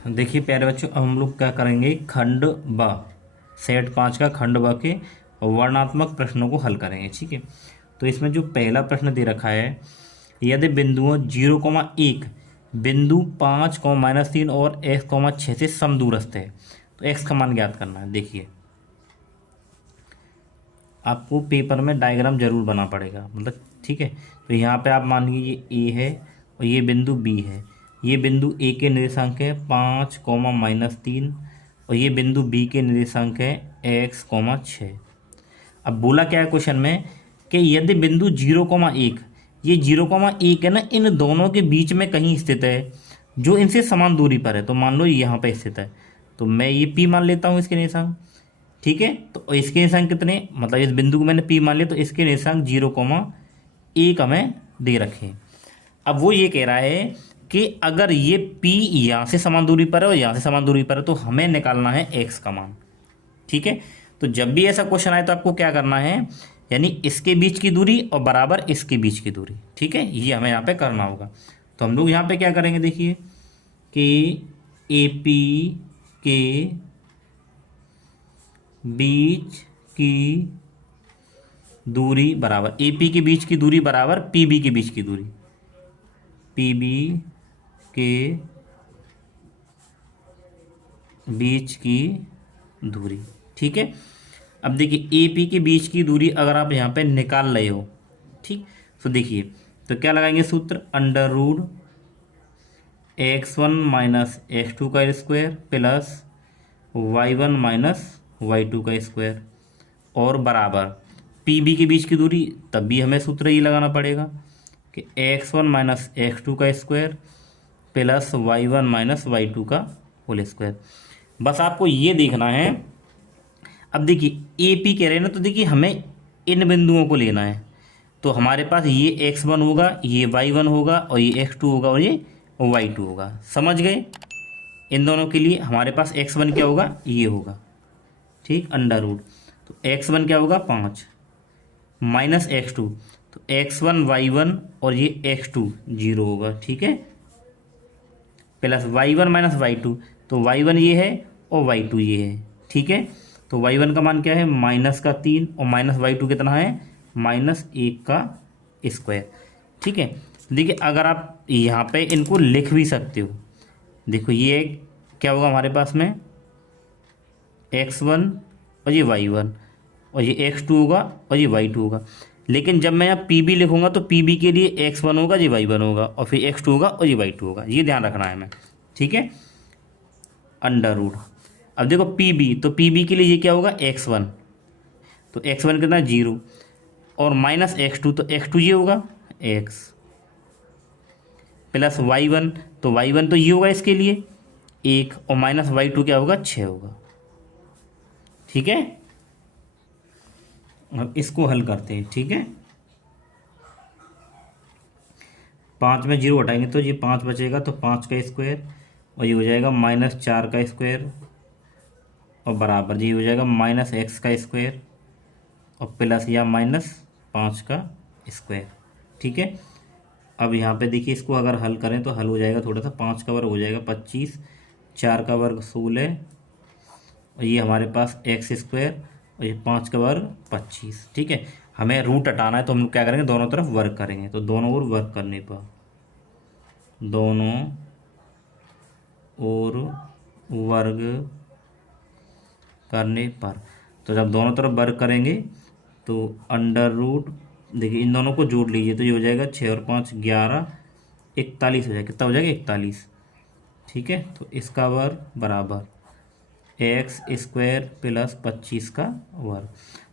देखिए प्यारे बच्चों, अब हम लोग क्या करेंगे, खंड ब सेट 5 का खंड ब के वर्णात्मक प्रश्नों को हल करेंगे। ठीक है, तो इसमें जो पहला प्रश्न दे रखा है, यदि बिंदुओं 0,1 बिंदु 5, -3 और x, 6 से समदूरस्थ है तो x का मान ज्ञात करना है। देखिए आपको पेपर में डायग्राम जरूर बना पड़ेगा, मतलब ठीक है। तो यहाँ पे आप मान लीजिए ये है और ये बिंदु बी है। ये बिंदु ए के निर्देशांक है 5, -3 और ये बिंदु बी के निर्देशांक है x, 6। अब बोला क्या है क्वेश्चन में कि यदि बिंदु 0,1 ये 0,1 है ना, इन दोनों के बीच में कहीं स्थित है जो इनसे समान दूरी पर है। तो मान लो यहाँ पे स्थित है, तो मैं ये P मान लेता हूँ इसके निर्देशांक। ठीक है, तो इसके निर्देशांक कितने, मतलब इस बिंदु को मैंने P मान लिया, तो इसके निर्देशांक 0,1 हमें दे रखे। अब वो ये कह रहा है कि अगर ये P यहाँ से समान दूरी पर है और यहाँ से समान दूरी पर है तो हमें निकालना है x का मान। ठीक है, तो जब भी ऐसा क्वेश्चन आए तो आपको क्या करना है, यानी इसके बीच की दूरी और बराबर इसके बीच की दूरी। ठीक है, ये हमें यहाँ पे करना होगा। तो हम लोग यहाँ पे क्या करेंगे, देखिए कि AP के बीच की दूरी बराबर, AP के बीच की दूरी बराबर PB के बीच की दूरी, PB के बीच की दूरी। ठीक है, अब देखिए AP के बीच की दूरी अगर आप यहाँ पे निकाल रहे हो, ठीक, तो देखिए तो क्या लगाएंगे सूत्र, √ x1 - x2 का स्क्वायर प्लस y1 - y2 का स्क्वायर और बराबर PB के बीच की दूरी। तब भी हमें सूत्र ये लगाना पड़ेगा कि x1 - x2 का स्क्वायर प्लस y1 - y2 का होल स्क्वायर। बस आपको ये देखना है। अब देखिए AP कह रहे हैं ना, तो देखिए हमें इन बिंदुओं को लेना है। तो हमारे पास ये x1 होगा, ये y1 होगा और ये x2 होगा और ये y2 होगा। समझ गए, इन दोनों के लिए हमारे पास x1 क्या होगा, ये होगा। ठीक, √ तो x1 क्या होगा 5 माइनस x2, तो x1 y1 और ये x2 0 होगा। ठीक है, प्लस y1 - y2, तो y1 ये है और y2 ये है। ठीक है, तो y1 का मान क्या है, -3 और -y2 कितना है, -1 का स्क्वायर। ठीक है, देखिए अगर आप यहाँ पे इनको लिख भी सकते हो, देखो ये क्या होगा हमारे पास में x1 और ये y1 और ये x2 होगा और ये y2 होगा। लेकिन जब मैं यहाँ PB लिखूंगा तो PB के लिए x1 होगा, ये y1 होगा और फिर x2 होगा और ये y2 होगा। ये ध्यान रखना है हमें। ठीक है, √ अब देखो PB, तो PB के लिए ये क्या होगा x1, तो x1 कितना 0 और -x2, तो x2 ये होगा x प्लस y1, तो y1 तो ये होगा इसके लिए 1 और -y2 क्या होगा 6 होगा। ठीक है, अब इसको हल करते हैं। ठीक है, 5 में 0 हटाएंगे तो ये 5 बचेगा, तो 5 का स्क्वायर और ये हो जाएगा -4 का स्क्वायर और बराबर ये हो जाएगा -x का स्क्वायर और प्लस या -5 का स्क्वायर। ठीक है, अब यहाँ पे देखिए इसको अगर हल करें तो हल हो जाएगा थोड़ा सा, 5 का वर्ग हो जाएगा 25, 4 का वर्ग 16 और ये हमारे पास x² और ये 5 का वर्ग 25। ठीक है, हमें रूट हटाना है तो हम लोग क्या करेंगे, दोनों तरफ वर्ग करेंगे। तो दोनों ओर वर्ग करने पर, दोनों ओर वर्ग करने पर, तो जब दोनों तरफ वर्ग करेंगे तो √ देखिए इन दोनों को जोड़ लीजिए तो ये हो जाएगा 6 और 5 11, 41 हो जाएगा। कितना हो जाएगा 41। ठीक है, तो इसका वर्ग बराबर x² प्लस 25 का वर्ग।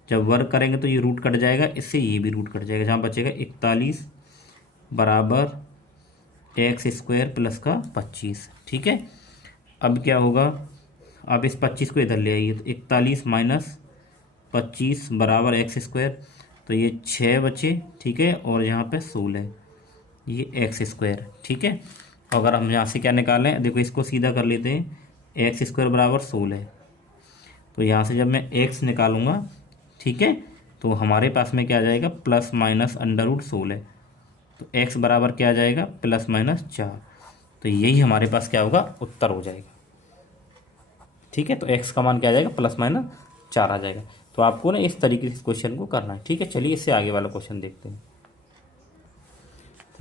जब वर्ग करेंगे तो ये रूट कट जाएगा, इससे ये भी रूट कट जाएगा, जहाँ बचेगा 41 बराबर x² प्लस का 25। ठीक है, अब क्या होगा, अब इस 25 को इधर ले आइए, तो 41 माइनस 25 बराबर x², तो ये 6 बचे। ठीक है, और यहाँ पे 16, ये x²। ठीक है, अगर हम यहाँ से क्या निकालें, देखो इसको सीधा कर लेते हैं, x² बराबर 16, तो यहाँ से जब मैं x निकालूंगा, ठीक है, तो हमारे पास में क्या आ जाएगा, प्लस माइनस √16, तो x बराबर क्या आ जाएगा, +- 4। तो यही हमारे पास क्या होगा, उत्तर हो जाएगा। ठीक है। तो x का मान क्या आ जाएगा, +-4 आ जाएगा। तो आपको ना इस तरीके से इस क्वेश्चन को करना है, ठीक है। चलिए इससे आगे वाला क्वेश्चन देखते हैं।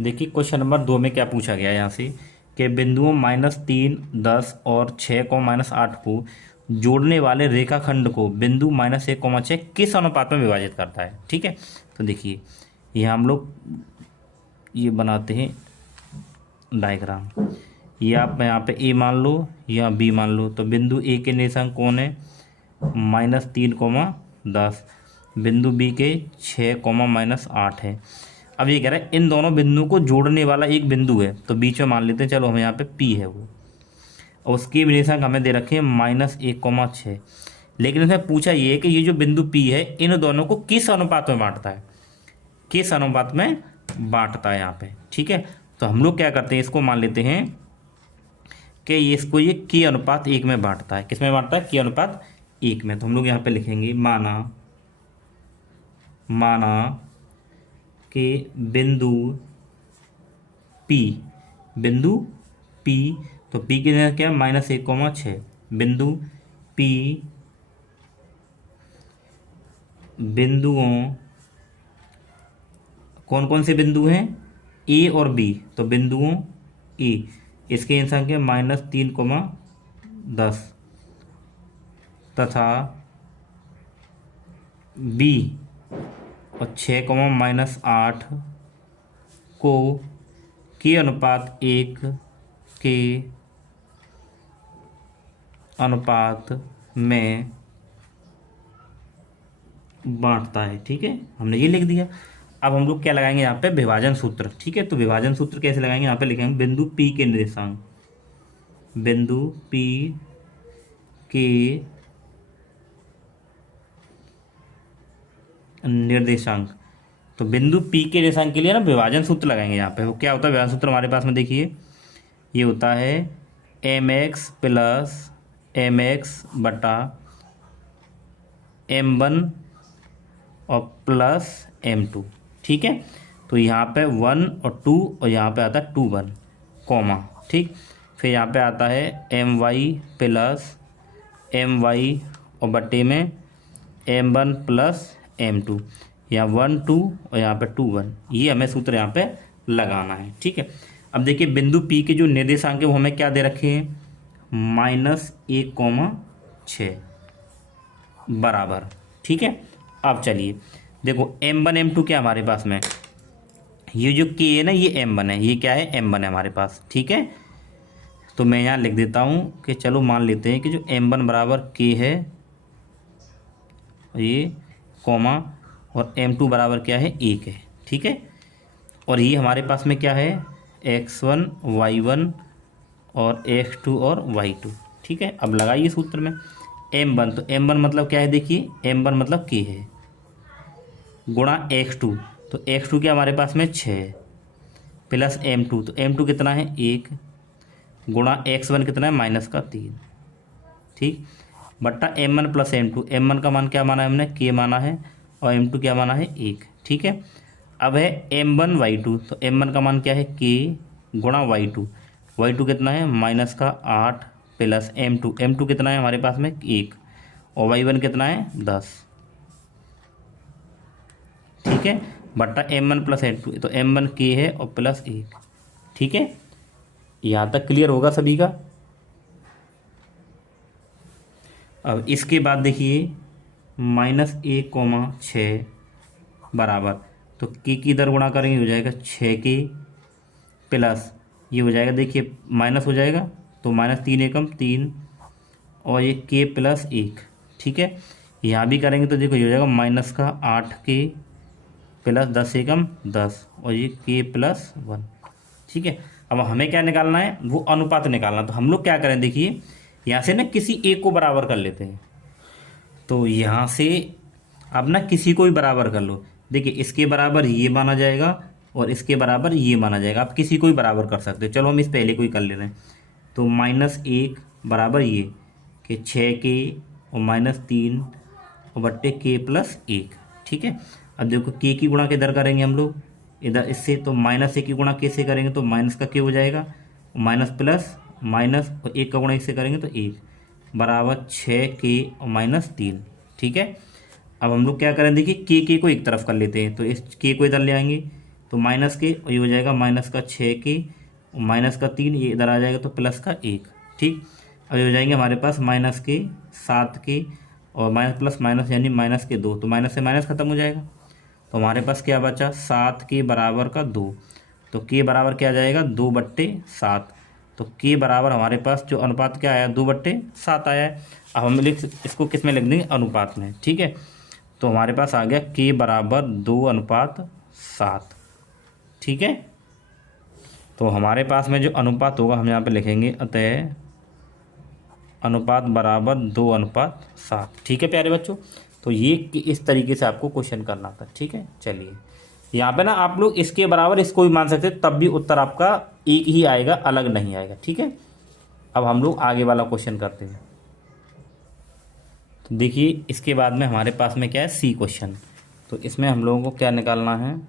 देखिए क्वेश्चन नंबर 2 में क्या पूछा गया है यहाँ से कि बिंदुओं -3, 10 और 6 को -8 को जोड़ने वाले रेखाखंड को बिंदु -1, 6 किस अनुपात में विभाजित करता है, ठीक है। तो देखिए ये हम लोग ये बनाते हैं डायग्राम। ये आप यहाँ पे ए मान लो या बी मान लो। तो बिंदु ए के निर्देशांक कौन है, -3, 10। बिंदु बी के 6, -8 है। अब ये कह रहा है इन दोनों बिंदुओं को जोड़ने वाला एक बिंदु है, तो बीच में मान लेते हैं, चलो हम यहाँ पे पी है वो, और उसके निर्देशांक हमें दे रखे हैं -1, 6। लेकिन उसमें पूछा ये है कि ये जो बिंदु पी है इन दोनों को किस अनुपात में बांटता है, किस अनुपात में बांटता है यहाँ पे, ठीक है। तो हम लोग क्या करते हैं, इसको मान लेते हैं कि ये इसको ये k/1 में बांटता है। किस में बांटता है, k/1 में। तो हम लोग यहाँ पे लिखेंगे माना कि बिंदु P तो P की जगह क्या है, -1, 6। बिंदु P बिंदुओं कौन कौन से बिंदु हैं, A और B। तो बिंदुओं A इसके संख्या -3, 10 तथा B और 6, -8 को k/1 के अनुपात में बांटता है, ठीक है। हमने ये लिख दिया। अब हम लोग क्या लगाएंगे यहाँ पे, विभाजन सूत्र, ठीक है। तो विभाजन सूत्र कैसे लगाएंगे, यहाँ पे लिखेंगे बिंदु P के निर्देशांक, बिंदु P के निर्देशांक। तो बिंदु P के निर्देशांक के लिए ना विभाजन सूत्र लगाएंगे यहाँ पे। वो क्या होता है विभाजन सूत्र हमारे पास में, देखिए ये होता है mx + mx बटा m1 और प्लस m2, ठीक है। तो यहाँ पे 1 और 2 और यहाँ पे आता है 2, 1, कॉमा, ठीक। फिर यहाँ पे आता है my + my और बट्टे में m1 + m2, यहाँ 1, 2 और यहाँ पे 2, 1। ये हमें सूत्र यहाँ पे लगाना है, ठीक है। अब देखिए बिंदु P के जो निर्देशांक है वो हमें क्या दे रखे हैं, -1, 6 बराबर, ठीक है। अब चलिए देखो m1 m2 क्या हमारे पास में, ये जो k है ना ये m1 है, ये क्या है m1 है हमारे पास, ठीक है। तो मैं यहाँ लिख देता हूँ कि चलो मान लेते हैं कि जो m1 बराबर k है ये कॉमा और m2 बराबर क्या है 1 है, ठीक है। और ये हमारे पास में क्या है x1 y1 और x2 और y2, ठीक है। अब लगाइए सूत्र में m1, तो m1 मतलब क्या है, देखिए m1 मतलब k है गुणा x2, तो x2 क्या हमारे पास में 6 प्लस m2, तो m2 कितना है 1 गुणा x1 कितना है -3, ठीक, बट्टा m1 + m2। m1 का मान क्या माना है हमने, k माना है, और m2 क्या माना है 1, ठीक है। अब है m1 y2, तो m1 का मान क्या है k गुणा y2 कितना है -8 प्लस m2 कितना है हमारे पास में 1 और y1 कितना है 10, ठीक है, बट्टा m1 + m2, तो m1 k है और प्लस 1, ठीक है। यहाँ तक क्लियर होगा सभी का। अब इसके बाद देखिए -1, 6 बराबर, तो k की दर गुणा करेंगे हो जाएगा 6k प्लस ये हो जाएगा, देखिए माइनस हो जाएगा तो -3 एकम 3 और ये k + 1, ठीक है। यहाँ भी करेंगे तो देखो ये हो जाएगा -8k प्लस 10 एकम 10 और ये k + 1, ठीक है। अब हमें क्या निकालना है, वो अनुपात निकालना। तो हम लोग क्या करें, देखिए यहाँ से ना किसी एक को बराबर कर लेते हैं। तो यहाँ से अब ना किसी को भी बराबर कर लो, देखिए इसके बराबर ये माना जाएगा और इसके बराबर ये माना जाएगा। आप किसी को भी बराबर कर सकते हो। चलो हम इस पहले को ही कर ले रहे हैं। तो -1 बराबर ये कि 6k और -3 और बट्टे k + 1, ठीक है। अब देखो k की गुणा किधर करेंगे हम लोग, इधर इससे, तो -1 की गुणा k से करेंगे तो माइनस का k हो जाएगा, माइनस प्लस माइनस और 1 का गुणा इससे करेंगे तो 1, बराबर 6k और -3। ठीक है, अब हम लोग क्या करें, देखिए के को एक तरफ कर लेते हैं, तो इस के को इधर ले आएंगे तो माइनस के, और ये हो जाएगा माइनस का 6k और माइनस का 3, ये इधर आ जाएगा तो प्लस का 1। ठीक, अब ये हो जाएंगे हमारे पास माइनस के 7k और माइनस प्लस माइनस यानी माइनस के 2, तो माइनस से माइनस खत्म हो जाएगा। तो हमारे पास क्या बचा, 7k बराबर का 2, तो k बराबर क्या आ जाएगा 2/7। तो k बराबर हमारे पास जो अनुपात क्या आया 2/7 आया है। अब हम इसको किस में लिख देंगे, अनुपात में। ठीक है, तो हमारे पास आ गया k बराबर 2/7। ठीक है, तो हमारे पास में जो अनुपात होगा हम यहाँ पे लिखेंगे अतः अनुपात बराबर 2/7। ठीक है प्यारे बच्चों, तो ये इस तरीके से आपको क्वेश्चन करना था। ठीक है, चलिए यहाँ पे ना आप लोग इसके बराबर इसको भी मान सकते हैं, तब भी उत्तर आपका एक ही आएगा, अलग नहीं आएगा। ठीक है, अब हम लोग आगे वाला क्वेश्चन करते हैं। तो देखिए इसके बाद में हमारे पास में क्या है, सी क्वेश्चन। तो इसमें हम लोगों को क्या निकालना है,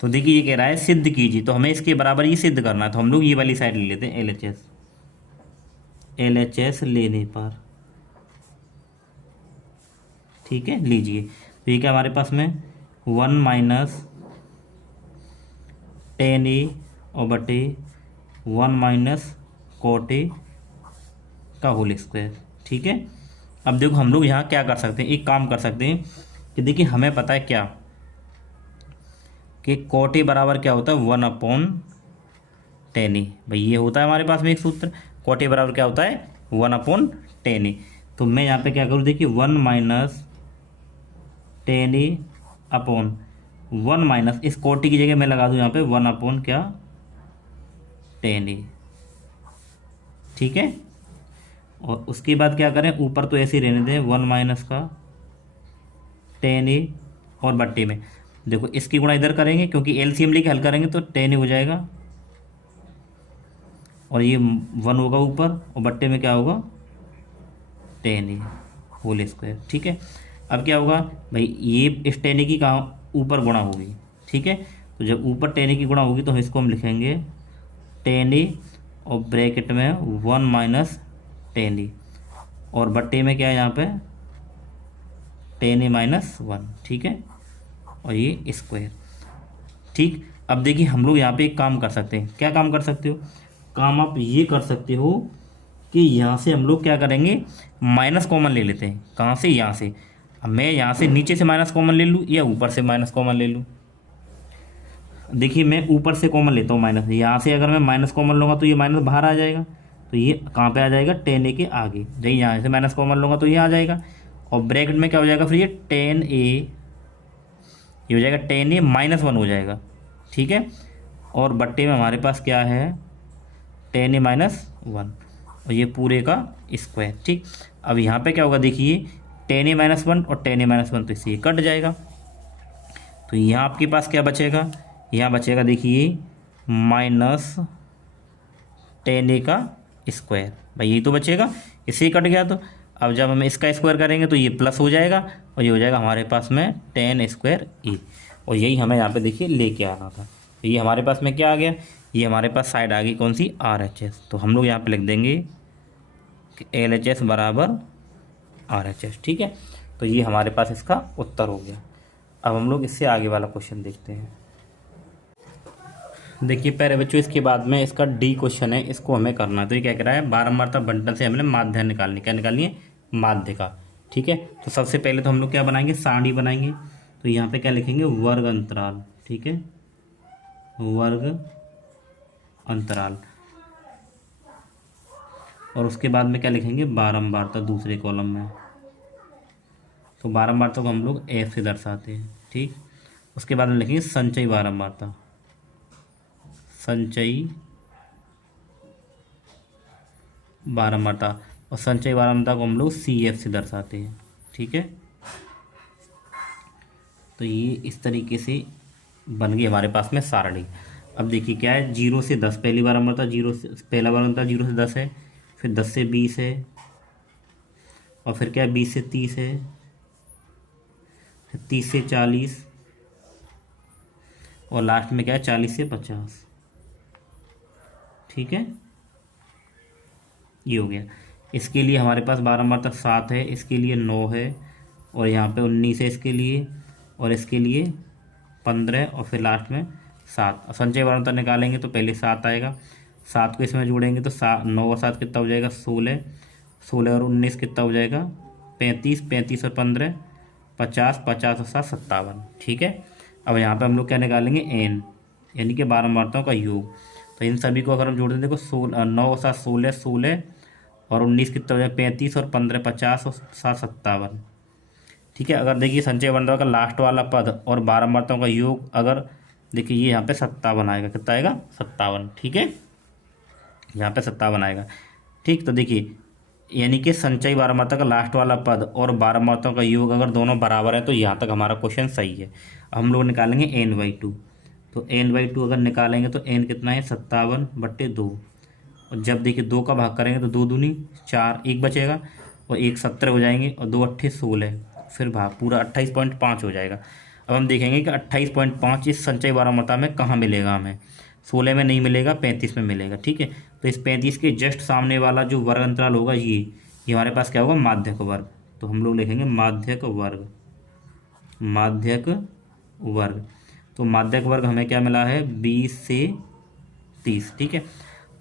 तो देखिए ये कह रहा है सिद्ध कीजिए, तो हमें इसके बराबर ये सिद्ध करना है। तो हम लोग ये वाली साइड ले लेते हैं, LHS लेने पर। ठीक है, लीजिए, तो ये क्या हमारे पास में 1 - 10a और बटे 1 - cot a का होल स्क्वायर। ठीक है, अब देखो हम लोग यहाँ क्या कर सकते हैं, एक काम कर सकते हैं कि देखिए हमें पता है क्या कि cot a बराबर क्या होता है 1/10a। भाई ये होता है हमारे पास में एक सूत्र, cot a बराबर क्या होता है 1/10a। तो मैं यहाँ पे क्या करूँ, देखिए 1 - 10a अपॉन 1 इस कोटि की जगह मैं लगा दूँ यहाँ पे 1/10a। ठीक है, और उसके बाद क्या करें, ऊपर तो ऐसे ही रहने दें 1 - का 10a और बट्टे में देखो इसकी गुणा इधर करेंगे, क्योंकि एलसीएम लेके हल करेंगे तो 10a हो जाएगा और ये 1 होगा ऊपर, और बट्टे में क्या होगा 10a होल स्क्वायर। ठीक है, अब क्या होगा भाई, ये इस 10a की कहाँ ऊपर गुणा होगी। ठीक है, तो जब ऊपर 10a की गुणा होगी तो इसको हम लिखेंगे 10a और ब्रैकेट में 1 - 10a और बट्टे में क्या है यहाँ पे 10a - 1। ठीक है, और ये स्क्वायर। ठीक, अब देखिए हम लोग यहाँ पे एक काम कर सकते हैं, क्या काम कर सकते हो, काम आप ये कर सकते हो कि यहाँ से हम लोग क्या करेंगे, माइनस कॉमन ले लेते हैं। कहाँ से, यहाँ से। अब मैं यहाँ से नीचे से माइनस कॉमन ले लूँ या ऊपर से माइनस कॉमन ले लूँ। देखिए मैं ऊपर से कॉमन लेता हूँ माइनस, यहाँ से अगर मैं माइनस कॉमन लूँगा तो ये माइनस बाहर आ जाएगा, तो ये कहाँ पे आ जाएगा 10a के आगे। जब यहाँ से माइनस कॉमन लूँगा तो ये आ जाएगा, और ब्रैकेट में क्या हो जाएगा फिर ये 10a, ये हो जाएगा 10a - 1 हो जाएगा। ठीक है, और बट्टे में हमारे पास क्या है 10a - 1 और ये पूरे का स्क्वायर। ठीक, अब यहाँ पे क्या होगा, देखिए 10a - 1 और 10a - 1 तो इससे ये कट जाएगा, तो यहाँ आपके पास क्या बचेगा, यहाँ बचेगा देखिए -10a का स्क्वायर। भाई यही तो बचेगा, इससे ही कट गया। तो अब जब हम इसका स्क्वायर करेंगे तो ये प्लस हो जाएगा और ये हो जाएगा हमारे पास में 10 स्क्वायर a, और यही हमें यहाँ पे देखिए लेके आना था। तो ये हमारे पास में क्या आ गया, ये हमारे पास साइड आ गई कौन सी RHS। तो हम लोग यहाँ पे लिख देंगे कि LHS बराबर RHS। ठीक है, तो ये हमारे पास इसका उत्तर हो गया। अब हम लोग इससे आगे वाला क्वेश्चन देखते हैं। देखिए प्यारे बच्चों, इसके बाद में इसका डी क्वेश्चन है, इसको हमें करना है। तो ये क्या कह रहा है, बारंबारता बंटन से हमने माध्य निकालनी, क्या निकालनी है माध्य का। ठीक है, तो सबसे पहले तो हम लोग क्या बनाएंगे, सारणी बनाएंगे। तो यहाँ पे क्या लिखेंगे वर्ग अंतराल। ठीक है, वर्ग अंतराल, और उसके बाद में क्या लिखेंगे बारंबारता दूसरे कॉलम में। तो बारंबारता को हम लोग F से दर्शाते हैं। ठीक, उसके बाद में लिखेंगे संचयी बारंबारता, संचयी बारंबारता, और संचयी बारंबारता को हम लोग CF से दर्शाते हैं। ठीक है, तो ये इस तरीके से बन गई हमारे पास में सारणी। अब देखिए क्या है, 0 से 10 पहली बारंबारता, 0 से पहला बारंबारता 0 से 10 है, फिर 10 से 20 है, और फिर क्या है 20 से 30 है, फिर 30 से 40, और लास्ट में क्या है 40 से 50। ठीक है, ये हो गया। इसके लिए हमारे पास बारंबार तक 7 है, इसके लिए 9 है, और यहाँ पे 19 है इसके लिए, और इसके लिए 15, और फिर लास्ट में 7। संचय बारंबार निकालेंगे तो पहले 7 आएगा, 7 को इसमें जोड़ेंगे तो 9 और 7 कितना हो जाएगा 16, 16 और 19 कितना हो जाएगा 35, 35 और 15 50, 50 और 7 57। ठीक है। अब यहाँ पे हम लोग क्या निकालेंगे एन, यानी कि बारंबारताओं का योग। तो इन सभी को अगर हम जोड़ दें, देखो 9 और 7 16, 16 और 19 कितना हो जाएगा 35 और 15 50 और 7 57। ठीक है। अगर देखिए संचय बारंबारताओं का लास्ट वाला पद और बारंबारताओं का योग, अगर देखिए ये यहाँ पे 57 आएगा, कितना आएगा 57। ठीक है, यहाँ पे 57 आएगा। ठीक, तो देखिए यानी कि संचयी बारंबारता का लास्ट वाला पद और बारंबारताओं का योग अगर दोनों बराबर है तो यहाँ तक हमारा क्वेश्चन सही है। हम लोग निकालेंगे n/2। तो n/2 अगर निकालेंगे तो n कितना है 57/2, और जब देखिए 2 का भाग करेंगे तो 2 दूनी 4, 1 बचेगा, और 1 17 हो जाएंगे, और 2 8 16, फिर भाग पूरा 28.5 हो जाएगा। अब हम देखेंगे कि 28.5 इस संचयी बारंबारता में कहाँ मिलेगा हमें। 16 में नहीं मिलेगा, 35 में मिलेगा। ठीक है, तो इस 35 के जस्ट सामने वाला जो वर्ग अंतराल होगा ये हमारे पास क्या होगा माध्यक वर्ग। तो हम लोग लिखेंगे माध्यक वर्ग, माध्यक वर्ग। तो माध्यक वर्ग हमें क्या मिला है 20 से 30। ठीक है,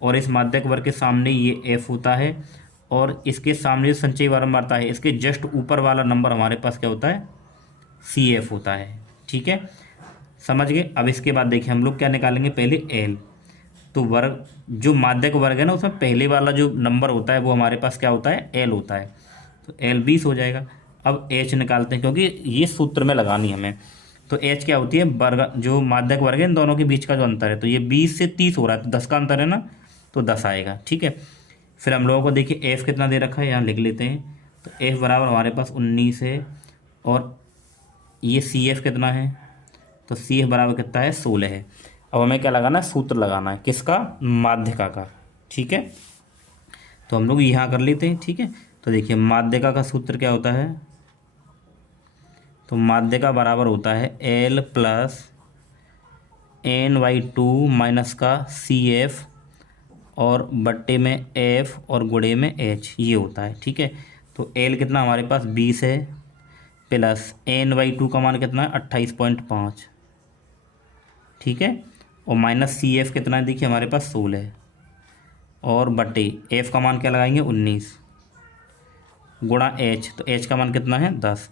और इस माध्यक वर्ग के सामने ये f होता है, और इसके सामने जो संचयी बारंबारता है इसके जस्ट ऊपर वाला नंबर हमारे पास क्या होता है CF होता है। ठीक है, समझ गए। अब इसके बाद देखिए हम लोग क्या निकालेंगे, पहले L। तो वर्ग जो माध्यक वर्ग है ना उसमें पहले वाला जो नंबर होता है वो हमारे पास क्या होता है L होता है, तो L 20 हो जाएगा। अब H निकालते हैं क्योंकि ये सूत्र में लगानी हमें। तो H क्या होती है वर्ग, जो माध्यक वर्ग है इन दोनों के बीच का जो अंतर है, तो ये 20 से 30 हो रहा है, तो 10 का अंतर है ना, तो 10 आएगा। ठीक है, फिर हम लोगों को देखिए F कितना दे रखा है, यहाँ लिख लेते हैं। तो F बराबर हमारे पास 19 है, और ये CF कितना है, तो CF बराबर कितना है 16 है। अब हमें क्या लगाना है, सूत्र लगाना है, किसका, माध्यिका का। ठीक है, तो हम लोग यहाँ कर लेते हैं। ठीक है, तो देखिए माध्यिका का सूत्र क्या होता है, तो माध्यिका बराबर होता है L प्लस n/2 माइनस का CF और बट्टे में F और गुणे में H, ये होता है। ठीक है, तो L कितना हमारे पास 20 है, प्लस n/2 का मान कितना है 28.5। ठीक है, और माइनस CF कितना है देखिए हमारे पास 16 है, और बटे F का मान क्या लगाएंगे 19, गुणा H, तो H का मान कितना है 10।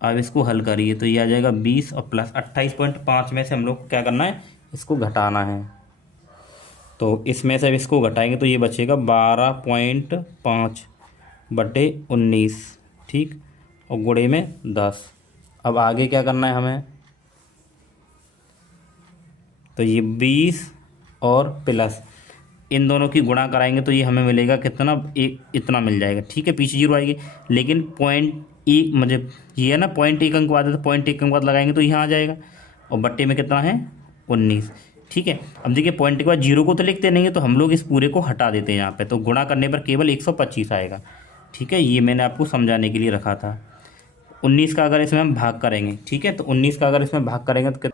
अब इसको हल करिए तो ये आ जाएगा 20 और प्लस 28.5 में से हम लोग क्या करना है, इसको घटाना है। तो इसमें से अब इसको घटाएंगे तो ये बचेगा 12.5 बटे 19। ठीक, और गुणे में 10। अब आगे क्या करना है हमें, तो ये 20 और प्लस इन दोनों की गुणा कराएंगे तो ये हमें मिलेगा कितना, एक इतना मिल जाएगा। ठीक है, पीछे 0 आएगी, लेकिन पॉइंट एक मतलब ये है ना 0.1 अंक बाद है, तो 0.1 अंक बाद लगाएंगे तो यहाँ आ जाएगा, और बट्टे में कितना है 19। ठीक है, अब देखिए पॉइंट के बाद 0 को तो लिखते नहीं है, तो हम लोग इस पूरे को हटा देते हैं यहाँ पे, तो गुणा करने पर केवल 125 आएगा। ठीक है, ये मैंने आपको समझाने के लिए रखा था। 19 का अगर इसमें हम भाग करेंगे, ठीक है, तो 19 का अगर इसमें भाग करेंगे तो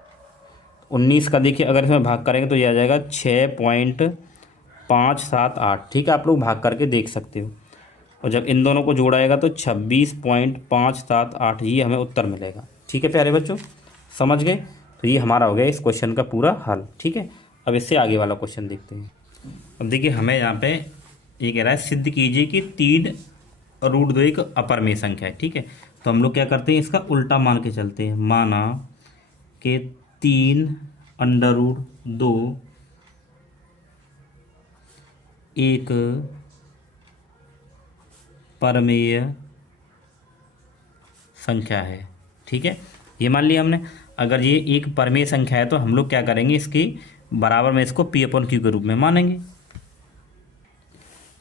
19 का देखिए अगर इसमें भाग करेंगे तो ये आ जाएगा 6.578। ठीक है, आप लोग भाग करके देख सकते हो, और जब इन दोनों को जोड़ाएगा तो 26.578 ये हमें उत्तर मिलेगा। ठीक है प्यारे बच्चों, समझ गए। तो ये हमारा हो गया इस क्वेश्चन का पूरा हल। ठीक है, अब इससे आगे वाला क्वेश्चन देखते हैं। अब देखिए हमें यहाँ पे ये कह रहा है सिद्ध कीजिए कि 3√2 एक अपरमेय संख्या है। ठीक है, तो हम लोग क्या करते हैं, इसका उल्टा मान के चलते हैं। माना कि 3√2 एक परमेय संख्या है। ठीक है, ये मान लिया हमने। अगर ये एक परमेय संख्या है तो हम लोग क्या करेंगे, इसके बराबर में इसको P/Q के रूप में मानेंगे।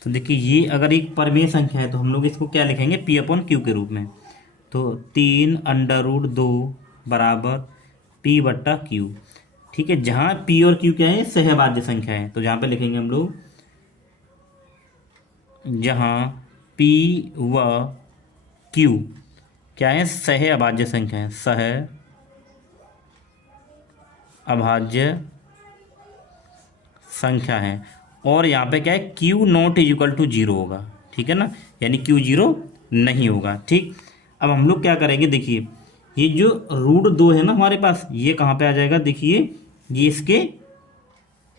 तो देखिए ये अगर एक परमेय संख्या है तो हम लोग इसको क्या लिखेंगे, P/Q के रूप में। तो 3√2 बराबर P/Q। ठीक है, जहाँ P और Q क्या है, सहभाज्य संख्या है, तो जहाँ पे लिखेंगे हम लोग, जहाँ P व Q क्या है, सह अभाज्य संख्या है, सह अभाज्य संख्या है, और यहाँ पे क्या है, Q not is equal to 0 होगा, ठीक है ना, यानी Q 0 नहीं होगा। ठीक, अब हम लोग क्या करेंगे, देखिए ये जो √2 है ना हमारे पास, ये कहाँ पे आ जाएगा, देखिए ये इसके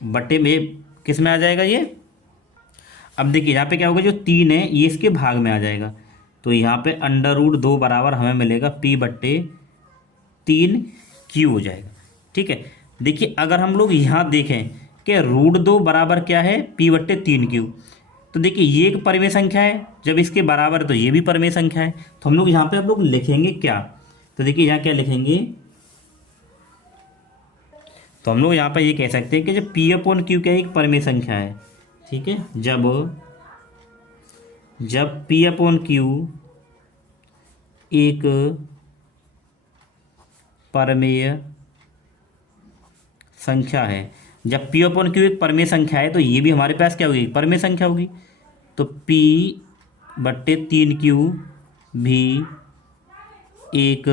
बटे में किस में आ जाएगा ये। अब देखिए यहाँ पे क्या होगा, जो 3 है ये इसके भाग में आ जाएगा, तो यहाँ पे √2 बराबर हमें मिलेगा P/3Q हो जाएगा। ठीक है, देखिए अगर हम लोग यहाँ देखें कि √2 बराबर क्या है, P/3Q, तो देखिए ये एक परिमेय संख्या है, जब इसके बराबर है तो ये भी परिमेय संख्या है, तो हम लोग यहाँ पे हम लोग लिखेंगे क्या, तो देखिए यहाँ क्या लिखेंगे, तो हम लोग यहाँ पर ये कह सकते हैं कि जब P/Q क्या एक परिमेय संख्या है, ठीक है, जब P/Q एक परिमेय संख्या है, जब P/Q एक परिमेय संख्या है तो ये भी हमारे पास क्या होगी, परिमेय संख्या होगी, तो P/3Q भी एक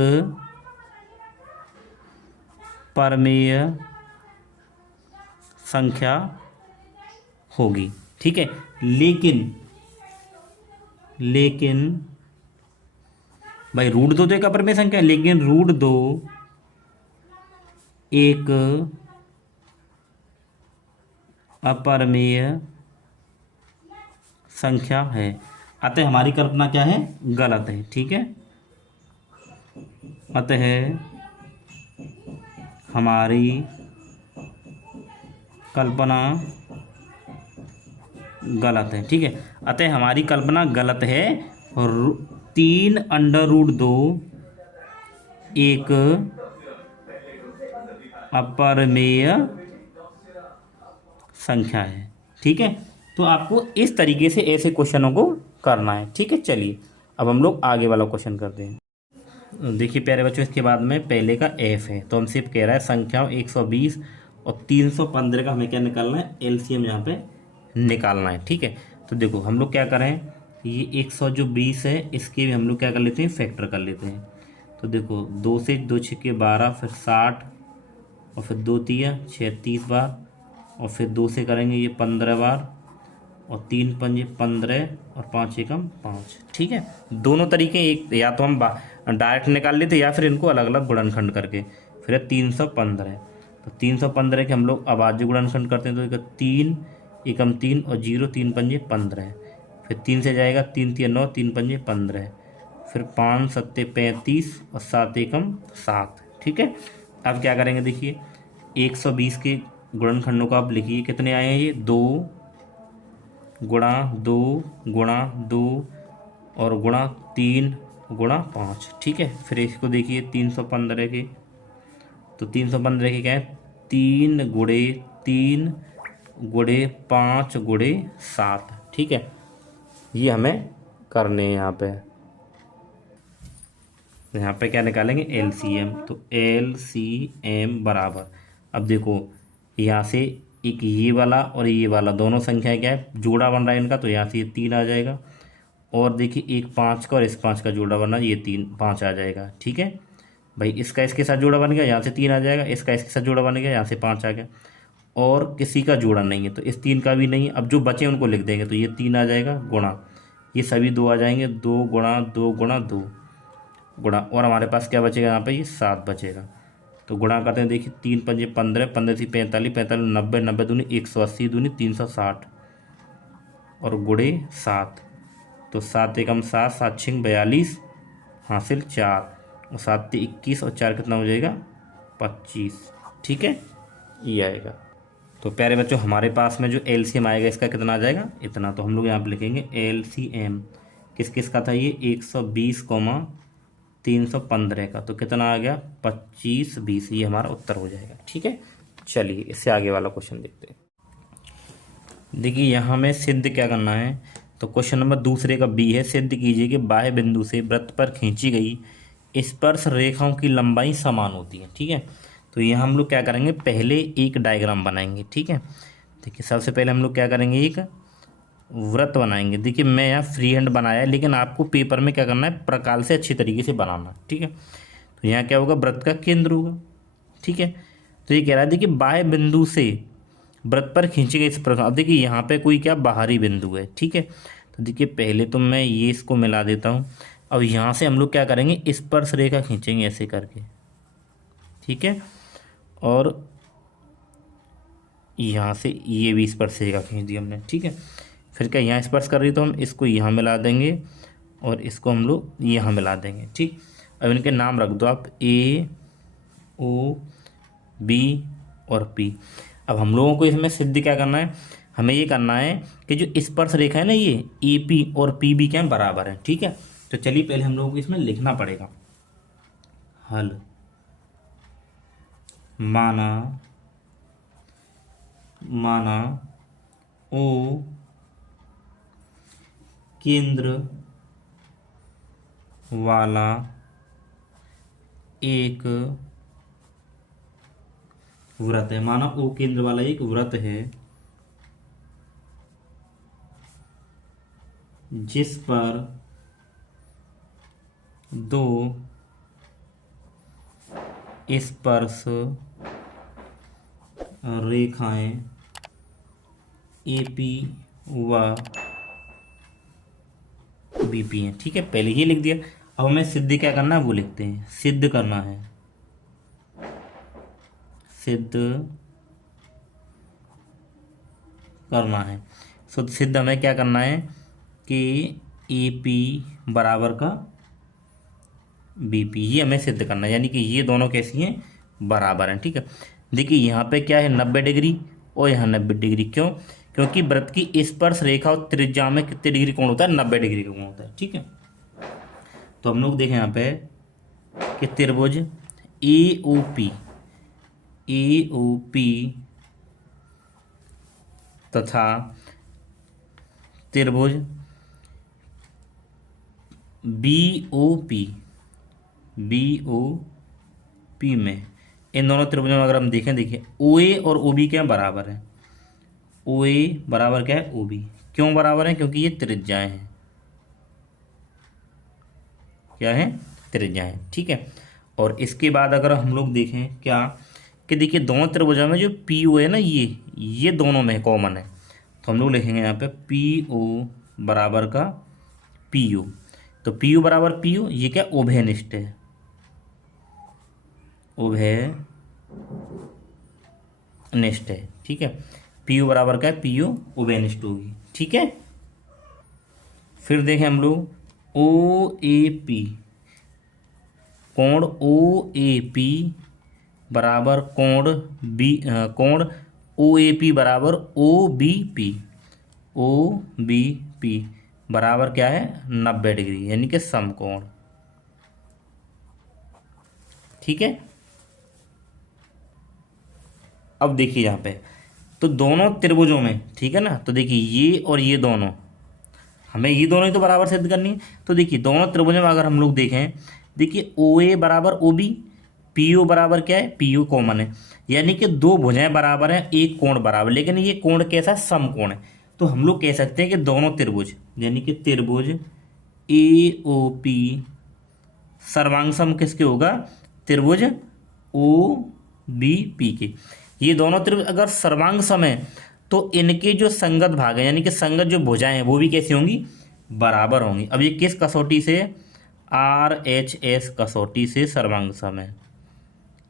परिमेय संख्या होगी। ठीक है, लेकिन भाई √2 तो एक अपरिमेय संख्या है, लेकिन √2 एक अपरिमेय संख्या है, अतः हमारी कल्पना क्या है, गलत है। ठीक है, अतः हमारी कल्पना गलत है। ठीक है, अतः हमारी कल्पना गलत है, और 3√2 एक अपरिमेय संख्या है। ठीक है, तो आपको इस तरीके से ऐसे क्वेश्चनों को करना है। ठीक है, चलिए अब हम लोग आगे वाला क्वेश्चन करते हैं। देखिए प्यारे बच्चों, इसके बाद में पहले का F है, तो हमसे कह रहा है संख्याओं 120 और 315 का हमें क्या निकालना है, LCM यहाँ पे निकालना है। ठीक है, तो देखो हम लोग क्या करें, ये 120 है, इसके भी हम लोग क्या कर लेते हैं, फैक्टर कर लेते हैं। तो देखो 2 से 2 छक्के 12, फिर 60, और फिर 2 तिया 36 बार, और फिर 2 से करेंगे ये 15 बार, और 3 पंजे 15, और 5 एकम 5। ठीक है, दोनों तरीके, एक या तो हम डायरेक्ट निकाल लेते या फिर इनको अलग अलग गुणनखंड करके, फिर 315। तो 315 के हम लोग अभाज्य गुणनखंड करते हैं, तो 3 एकम 3 और 0, 3 पंजे 15, फिर 3 से जाएगा 3 तिया 9, 3 पंजे 15, फिर 5 सत्ते 35 और 7 एकम 7। ठीक है, अब क्या करेंगे, देखिए 120 के गुणनखंडों का आप लिखिए, कितने आए हैं, ये 2 गुणा 2 गुणा 2 और गुणा 3 गुणा 5। ठीक है, फिर इसको देखिए 315 के, तो 315 के क्या है, 3 गुणे 3 गुणे 5 गुणे 7। ठीक है, ये हमें करने हैं यहाँ पे क्या निकालेंगे, LCM, तो LCM बराबर, अब देखो यहाँ से एक ये वाला और ये वाला दोनों संख्याएं क्या है, जोड़ा बन रहा है इनका, तो यहाँ से ये 3 आ जाएगा, और देखिए एक 5 का और इस 5 का जोड़ा बन रहा है, ये 5 आ जाएगा। ठीक है भाई, इसका इसके साथ जोड़ा बन गया, यहाँ से 3 आ जाएगा, इसका इसके साथ जोड़ा बन गया, यहाँ से 5 आ गया, और किसी का जोड़ा नहीं है तो इस 3 का भी नहीं है। अब जो बचे उनको लिख देंगे, तो ये 3 आ जाएगा गुणा, ये सभी 2 आ जाएंगे, 2 गुणा 2 गुणा 2 गुणा, और हमारे पास क्या बचेगा यहाँ पे, ये 7 बचेगा। तो गुणा करते हैं, देखिए 3 पंजे 15, 15 से 45, 45 90, 90 दूनी 180, दूनी 360, और गुणे 7, तो 7 एकम 7, 7 छिंग 42, हासिल 4, और 7 ते 21, और 4 कितना हो जाएगा, 25। ठीक है, ये आएगा। तो प्यारे बच्चों, हमारे पास में जो LCM आएगा इसका कितना आ जाएगा, इतना। तो हम लोग यहाँ पे लिखेंगे LCM किस किस का था, ये 120, 315 का, तो कितना आ गया, 25, 20, ये हमारा उत्तर हो जाएगा। ठीक है, चलिए इससे आगे वाला क्वेश्चन देखते हैं। देखिए यहाँ हमें सिद्ध क्या करना है, तो क्वेश्चन नंबर दूसरे का B है, सिद्ध कीजिए कि बाह्य बिंदु से वृत्त पर खींची गई स्पर्श रेखाओं की लंबाई समान होती है। ठीक है, तो यहाँ हम लोग क्या करेंगे, पहले एक डायग्राम बनाएंगे। ठीक है, देखिए सबसे पहले हम लोग क्या करेंगे, एक वृत्त बनाएंगे। देखिए मैं यहाँ फ्री हैंड बनाया है, लेकिन आपको पेपर में क्या करना है, प्रकार से अच्छी तरीके से बनाना। ठीक है, तो यहाँ क्या होगा, वृत्त का केंद्र होगा। ठीक है, तो ये कह रहा है देखिए बाह्य बिंदु से वृत्त पर खींचे गए इस प्रकार। अब देखिए यहाँ पे कोई क्या बाहरी बिंदु है, ठीक है। तो देखिए पहले तो मैं ये इसको मिला देता हूँ। अब यहाँ से हम लोग क्या करेंगे, स्पर्श रेखा खींचेंगे ऐसे करके, ठीक है। और यहाँ से ये भी स्पर्श रेखा खींच दी हमने, ठीक है। फिर क्या यहाँ स्पर्श कर रही तो हम इसको यहाँ मिला देंगे और इसको हम लोग यहाँ मिला देंगे, ठीक। अब इनके नाम रख दो आप, ए, ओ, बी और पी। अब हम लोगों को इसमें सिद्ध क्या करना है, हमें ये करना है कि जो स्पर्श रेखा है ना, ये ए पी और पी बी क्या बराबर है, ठीक है। तो चलिए पहले हम लोगों को इसमें लिखना पड़ेगा। हल माना ओ केंद्र वाला एक वृत्त है। माना ओ केंद्र वाला एक वृत्त है जिस पर दो स्पर्श रेखाएं AP व BP हैं, ठीक है। पहले ये लिख दिया। अब हमें सिद्ध क्या करना है वो लिखते हैं, सिद्ध करना है, सिद्ध करना है। सिद्ध हमें क्या करना है कि AP बराबर का BP, ये हमें सिद्ध करना है, यानी कि ये दोनों कैसी हैं, बराबर हैं, ठीक है। देखिए यहाँ पे क्या है 90 डिग्री और यहाँ 90 डिग्री, क्यों, क्योंकि वृत्त की स्पर्श रेखा और त्रिज्या में कितने डिग्री कोण होता है, 90 डिग्री का कोण होता है, ठीक है। तो हम लोग देखें यहाँ पे कि त्रिभुज AOP तथा त्रिभुज BOP में, इन दोनों त्रिभुजों में अगर हम देखें, देखिए OA और OB क्या बराबर है, OA बराबर क्या है OB। क्यों बराबर है, क्योंकि ये त्रिज्याएं हैं, क्या है, त्रिज्याएं, ठीक है। और इसके बाद अगर हम लोग देखें क्या कि देखिए दोनों त्रिभुजों में जो PO है ना, ये दोनों में कॉमन है। तो हम लोग लिखेंगे यहाँ पे PO बराबर का PU। तो PU बराबर PO, ये क्या उभयनिष्ठ है, उभयनिष्ठ है, ठीक है। PU बराबर का PU उभयनिष्ठ होगी, ठीक है। फिर देखें हम लोग OAP, कोण OAP बराबर कोण OAP बराबर OBP बराबर क्या है 90 डिग्री, यानी कि समकोण, ठीक है। अब देखिए यहाँ पे तो दोनों त्रिभुजों में, ठीक है ना, तो देखिए ये और ये दोनों, हमें ये दोनों ही तो बराबर सिद्ध करनी है। तो देखिए दोनों त्रिभुजों में अगर हम लोग देखें, देखिए OA बराबर OB, PO बराबर क्या है PU कॉमन है, यानी कि दो भुजाएं बराबर हैं, एक कोण बराबर, लेकिन ये कोण कैसा है, समकोण है। तो हम लोग कह सकते हैं कि दोनों त्रिभुज, यानी कि त्रिभुज AOP सर्वांग सम किसके होगा, त्रिभुज OBP के। ये दोनों त्रिभुज अगर सर्वांग सम है तो इनके जो संगत भाग है, यानी कि संगत जो भुजाएं हैं वो भी कैसी होंगी, बराबर होंगी। अब ये किस कसौटी से, RHS कसौटी से सर्वांग सम है,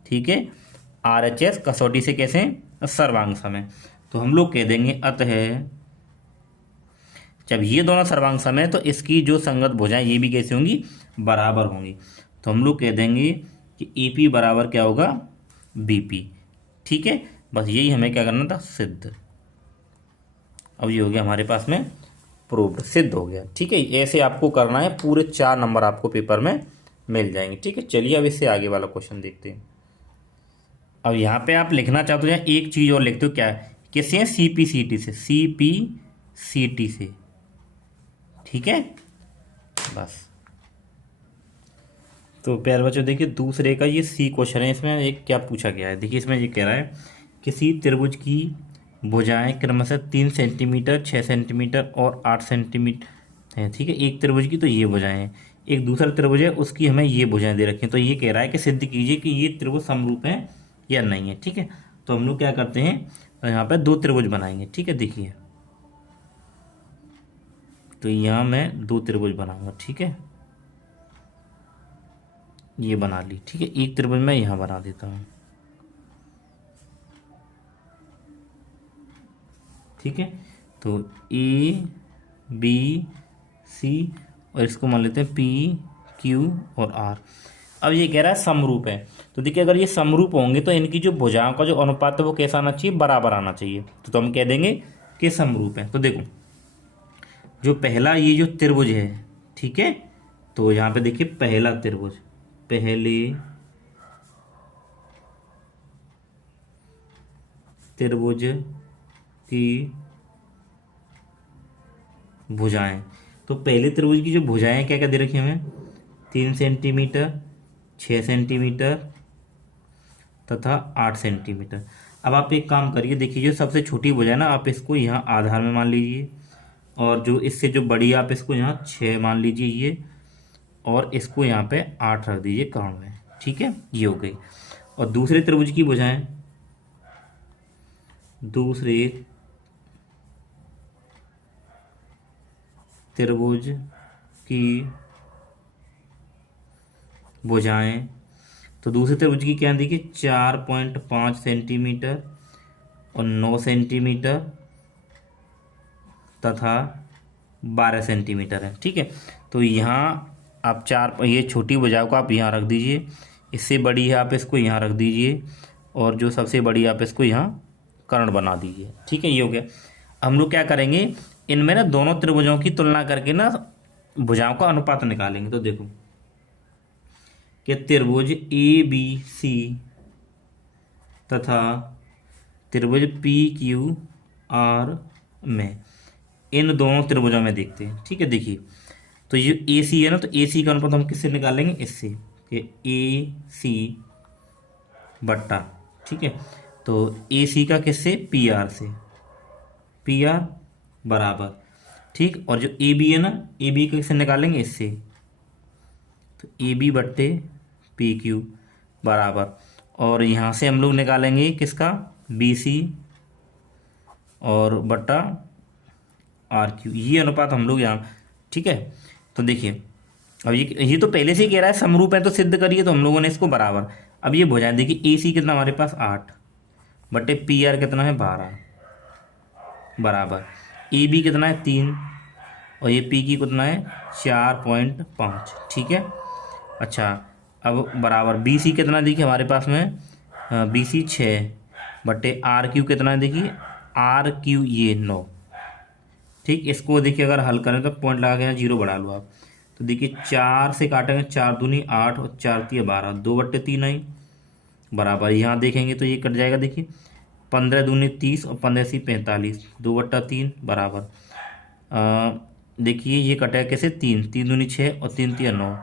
ठीक है। RHS कसौटी से कैसे सर्वांग सम है। तो हम लोग कह देंगे अतः जब ये दोनों सर्वांग सम है तो इसकी जो संगत भुजाएं ये भी कैसी होंगी, बराबर होंगी। तो हम लोग कह देंगे कि AP बराबर क्या होगा BP, ठीक है। बस यही हमें क्या करना था, सिद्ध। अब ये हो गया हमारे पास में प्रूव्ड, सिद्ध हो गया, ठीक है। ऐसे आपको करना है, पूरे 4 नंबर आपको पेपर में मिल जाएंगे, ठीक है। चलिए अब इससे आगे वाला क्वेश्चन देखते हैं। अब यहाँ पे आप लिखना चाहते हो एक चीज़ और लिखते हो, क्या है, किससे, CPCT से, CPCT से, ठीक है। बस तो प्यारे बच्चों देखिए दूसरे का ये C क्वेश्चन है, इसमें एक क्या पूछा गया है, देखिए इसमें ये कह रहा है किसी त्रिभुज की भुजाएं क्रमशः 3 सेंटीमीटर, 6 सेंटीमीटर और 8 सेंटीमीटर हैं, ठीक है। एक त्रिभुज की तो ये भुजाएं हैं, एक दूसरा त्रिभुज है उसकी हमें ये भुजाएं दे रखी हैं। तो ये कह रहा है कि सिद्ध कीजिए कि ये त्रिभुज समरूप है या नहीं है, ठीक है। तो हम लोग क्या करते हैं, और यहाँ पे 2 त्रिभुज बनाएंगे। ठीक है, देखिए तो यहाँ मैं 2 त्रिभुज बनाऊंगा। ठीक है, ये बना ली। ठीक है, एक त्रिभुज मैं यहाँ बना देता हूँ। ठीक है, तो ए बी सी और इसको मान लेते हैं पी क्यू और आर। अब ये कह रहा है समरूप है, तो देखिए अगर ये समरूप होंगे तो इनकी जो भुजाओं का जो अनुपात है वो कैसा आना चाहिए, बराबर आना चाहिए। तो हम कह देंगे कि समरूप है। तो देखो जो पहला ये जो त्रिभुज है, ठीक है, तो यहाँ पे देखिए पहला त्रिभुज, पहले त्रिभुज की भुजाएं, तो पहले त्रिभुज की जो भुजाएं क्या क्या दे रखी हमें, 3 सेंटीमीटर, 6 सेंटीमीटर तथा 8 सेंटीमीटर। अब आप एक काम करिए, देखिए जो सबसे छोटी भुजा ना आप इसको यहाँ आधार में मान लीजिए, और जो इससे जो बड़ी आप इसको यहाँ 6 मान लीजिए ये, और इसको यहाँ पे 8 रख दीजिए कर्ण में। ठीक है, ये हो गई। और दूसरे त्रिभुज की भुजाएं, दूसरे त्रिभुज की भुजाएं, तो दूसरे त्रिभुज की क्या देखिए 4.5 सेंटीमीटर और 9 सेंटीमीटर तथा 12 सेंटीमीटर है। ठीक है, तो यहाँ आप ये छोटी भुजाओं को आप यहाँ रख दीजिए, इससे बड़ी है आप इसको यहाँ रख दीजिए, और जो सबसे बड़ी आप इसको यहाँ कर्ण बना दीजिए। ठीक है, ये हो गया। हम लोग क्या करेंगे, इनमें ना दोनों त्रिभुजों की तुलना करके ना भुजाओं का अनुपात निकालेंगे। तो देखो कि त्रिभुज ए बी सी तथा त्रिभुज पी क्यू आर में, इन दोनों त्रिभुजों में देखते हैं। ठीक है, देखिए तो ये ए सी है ना, तो ए सी का अनुपात हम किससे निकालेंगे, इससे, कि ए सी बट्टा, ठीक है, तो ए सी का किससे, पी आर से, पी आर बराबर। ठीक, और जो ए बी है ना, ए बी का किससे निकालेंगे, इससे, तो ए बी बट्टे पी क्यू बराबर। और यहाँ से हम लोग निकालेंगे किसका, बी सी और बट्टा आर क्यू, ये अनुपात हम लोग यहाँ। ठीक है, तो देखिए अब ये तो पहले से ही कह रहा है समरूप है, तो सिद्ध करिए, तो हम लोगों ने इसको बराबर। अब ये भुजाएं देखिए, ए सी कितना हमारे पास 8 बटे पी आर कितना है 12 बराबर, ए बी कितना है 3 और ये पी की कितना है 4.5। ठीक है, अच्छा अब बराबर बी सी कितना देखिए हमारे पास में, बी सी 6 बटे आर क्यू कितना है देखिए, आर क्यू ये 9। ठीक, इसको देखिए अगर हल करें तो पॉइंट लगा के यहाँ 0 बढ़ा लो आप, तो देखिए 4 से काटेंगे, 4 दूनी 8 और 4 तिया 12, 2 बट्टे 3 आई बराबर। यहाँ देखेंगे तो ये कट जाएगा, देखिए 15 दूनी 30 और 15 सी 45, 2 बट्टा 3 बराबर। देखिए ये कटेगा कैसे, 3 3 दूनी 6 और 3 तिया 9,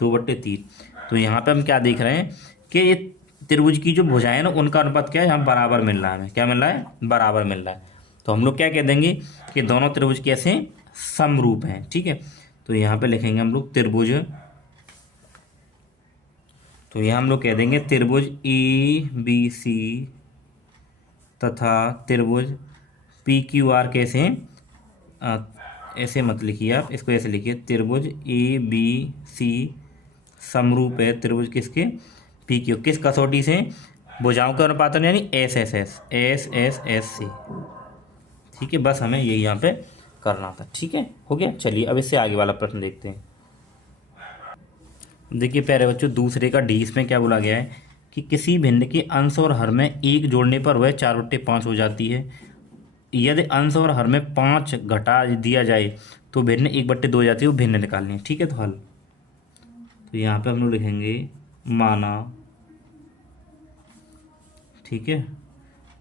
2 बट्टे 3। तो यहाँ पे हम क्या देख रहे हैं कि ये त्रिभुज की जो भुजाएं हैं ना उनका अनुपात क्या है, यहाँ बराबर मिल रहा है हमें, क्या मिल रहा है, बराबर मिल रहा है। तो हम लोग क्या कह देंगे कि दोनों त्रिभुज कैसे समरूप हैं। ठीक है, तो यहाँ पे लिखेंगे हम लोग त्रिभुज, तो यहाँ हम लोग कह देंगे त्रिभुज ए बी सी तथा त्रिभुज पी क्यू आर कैसे हैं, ऐसे मत लिखिए आप, इसको ऐसे लिखिए, त्रिभुज ए बी सी समरूप है त्रिभुज किसके, पी क्यू, किस कसौटी से, भुजाओं का अनुपात यानी S S S S S S से। ठीक है, बस हमें यही यहाँ पे करना था। ठीक है, हो गया। चलिए अब इससे आगे वाला प्रश्न देखते हैं। देखिए प्यारे बच्चों, दूसरे का डी इसमें क्या बोला गया है कि किसी भिन्न के अंश और हर में 1 जोड़ने पर वह 4/5 हो जाती है। यदि अंश और हर में 5 घटा दिया जाए तो भिन्न 1/2 हो जाती है, वो भिन्न निकालनी है। ठीक है, तो हल, तो यहाँ पे हम लोग लिखेंगे माना, ठीक है,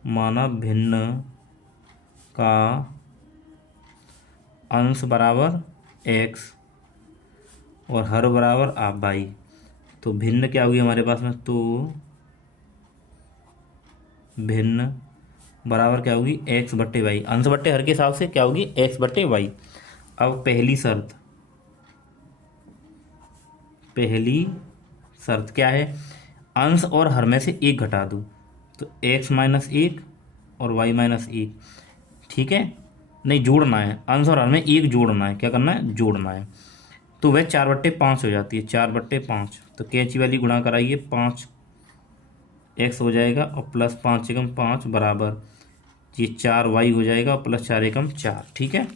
माना भिन्न का अंश बराबर x और हर बराबर आप y, तो भिन्न क्या होगी हमारे पास में, तो भिन्न बराबर क्या होगी, x बट्टे वाई, अंश बट्टे हर के हिसाब से क्या होगी, x बट्टे वाई। अब पहली शर्त क्या है, अंश और हर में से 1 घटा दो, तो x - 1 और y माइनस 1, ठीक है। नहीं, जोड़ना है, अंश और हर में 1 जोड़ना है, क्या करना है, जोड़ना है। तो वह 4/5 हो जाती है, 4/5। तो कैंची वाली गुणा कराइए, 5x हो जाएगा और प्लस 5 एकम 5 बराबर ये 4y हो जाएगा और प्लस 4 एकम 4, ठीक है।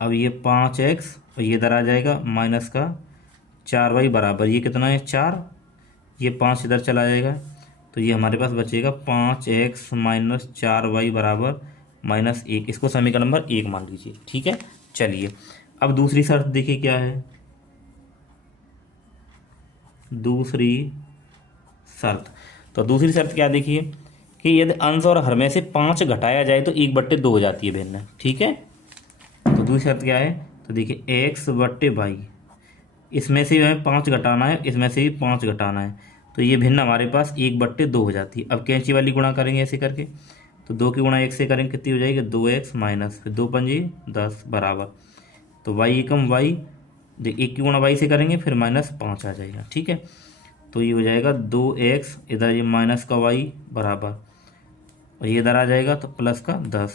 अब ये 5x और ये इधर आ जाएगा माइनस का 4y बराबर ये कितना है 4, ये 5 इधर चला जाएगा, तो ये हमारे पास बचेगा 5x माइनस 4y बराबर -1। इसको समीकरण नंबर 1 मान लीजिए, ठीक है। चलिए अब दूसरी शर्त देखिए क्या है। दूसरी शर्त, तो दूसरी शर्त क्या देखिए कि यदि अंश और हर में से 5 घटाया जाए तो 1/2 हो जाती है भिन्न, ठीक है। तो दूसरी शर्त क्या है, तो देखिए x/y, इसमें से हमें 5 घटाना है, इसमें से भी 5 घटाना है, तो ये भिन्न हमारे पास 1/2 हो जाती है। अब कैंची वाली गुणा करेंगे ऐसे करके, तो 2 की गुणा 1 से करेंगे कितनी हो जाएगी 2x माइनस फिर 2 पंजी 10 बराबर, तो y एकम y, 1 की गुणा y से करेंगे फिर -5 आ जाएगा, ठीक है। तो ये हो जाएगा 2x, इधर ये माइनस का y बराबर और ये इधर आ जाएगा तो प्लस का 10,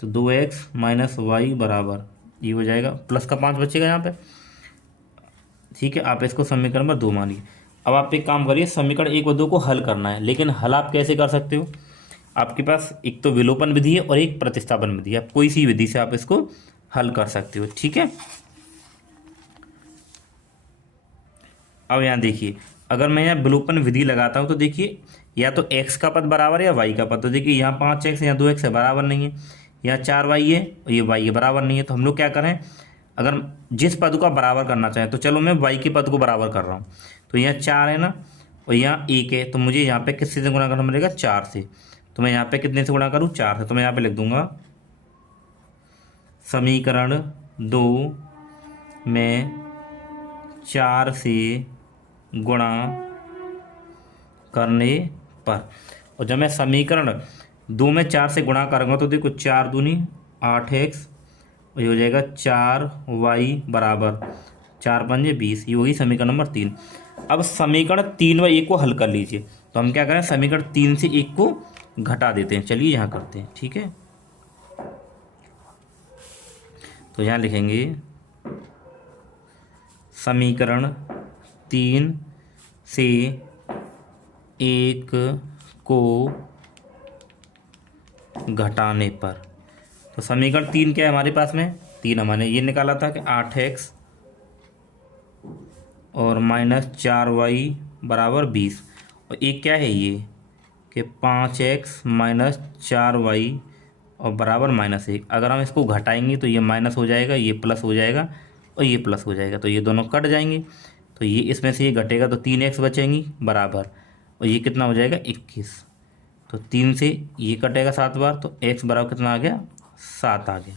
तो 2x माइनस y बराबर ये हो जाएगा, प्लस का 5 बचेगा यहाँ पे, ठीक है। आप इसको समीकरण नंबर 2 मानिए। अब आप एक काम करिए, समीकरण 1 व 2 को हल करना है, लेकिन हल आप कैसे कर सकते हो, आपके पास एक तो विलोपन विधि है और एक प्रतिस्थापन विधि है, आप कोई सी विधि से आप इसको हल कर सकते हो, ठीक है। अब यहाँ देखिए, अगर मैं यहाँ विलोपन विधि लगाता हूँ तो देखिए या तो x का पद बराबर है या y का पद, तो देखिए यहाँ 5x यहाँ 2x है बराबर नहीं है, यहाँ 4y है और ये y है बराबर नहीं है, तो हम लोग क्या करें, अगर जिस पद को आप बराबर करना चाहें तो चलो मैं y के पद को बराबर कर रहा हूँ, तो यहाँ 4 है ना और यहाँ 1 है, तो मुझे यहाँ पे किससे से गुणा करना पड़ेगा 4 से, तो मैं यहाँ पे कितने से गुणा करूँ 4 से, तो मैं यहाँ पे लिख दूंगा समीकरण 2 में 4 से गुणा करने पर, और जब मैं समीकरण 2 में 4 से गुणा करूँगा तो देखो 4 दूनी 8x और ये हो जाएगा 4y बराबर 4 पंजे 20, ये होगी समीकरण नंबर 3। अब समीकरण 3 व 1 को हल कर लीजिए, तो हम क्या करें समीकरण 3 से 1 को घटा देते हैं, चलिए यहाँ करते हैं, ठीक है। तो यहाँ लिखेंगे समीकरण 3 से 1 को घटाने पर, तो समीकरण 3 क्या है हमारे पास में, 3 हमने ये निकाला था कि 8x और -4y बराबर 20, और एक क्या है ये कि 5x माइनस 4y और बराबर -1। अगर हम इसको घटाएंगे तो ये माइनस हो जाएगा, ये प्लस हो जाएगा और ये प्लस हो जाएगा, तो ये दोनों कट जाएंगे, तो ये इसमें से ये घटेगा तो 3x बचेंगी बराबर, और ये कितना हो जाएगा 21, तो 3 से ये कटेगा 7 बार, तो x बराबर कितना आ गया 7 आ गया,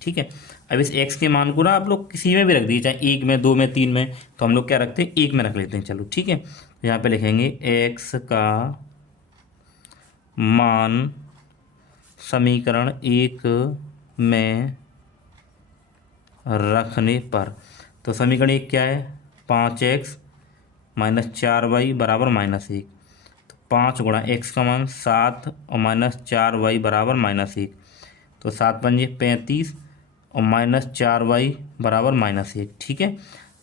ठीक है। अब इस x के मान को ना आप लोग किसी में भी रख दीजिए, चाहे 1 में 2 में 3 में, तो हम लोग क्या रखते हैं 1 में रख लेते हैं, चलो ठीक है। तो यहाँ पे लिखेंगे x का मान समीकरण 1 में रखने पर, तो समीकरण 1 क्या है 5x माइनस 4y बराबर -1, तो 5 गुणा x का मान 7 और -4y बराबर -1, तो 7 पंजे 35 और -4y बराबर -1, ठीक है।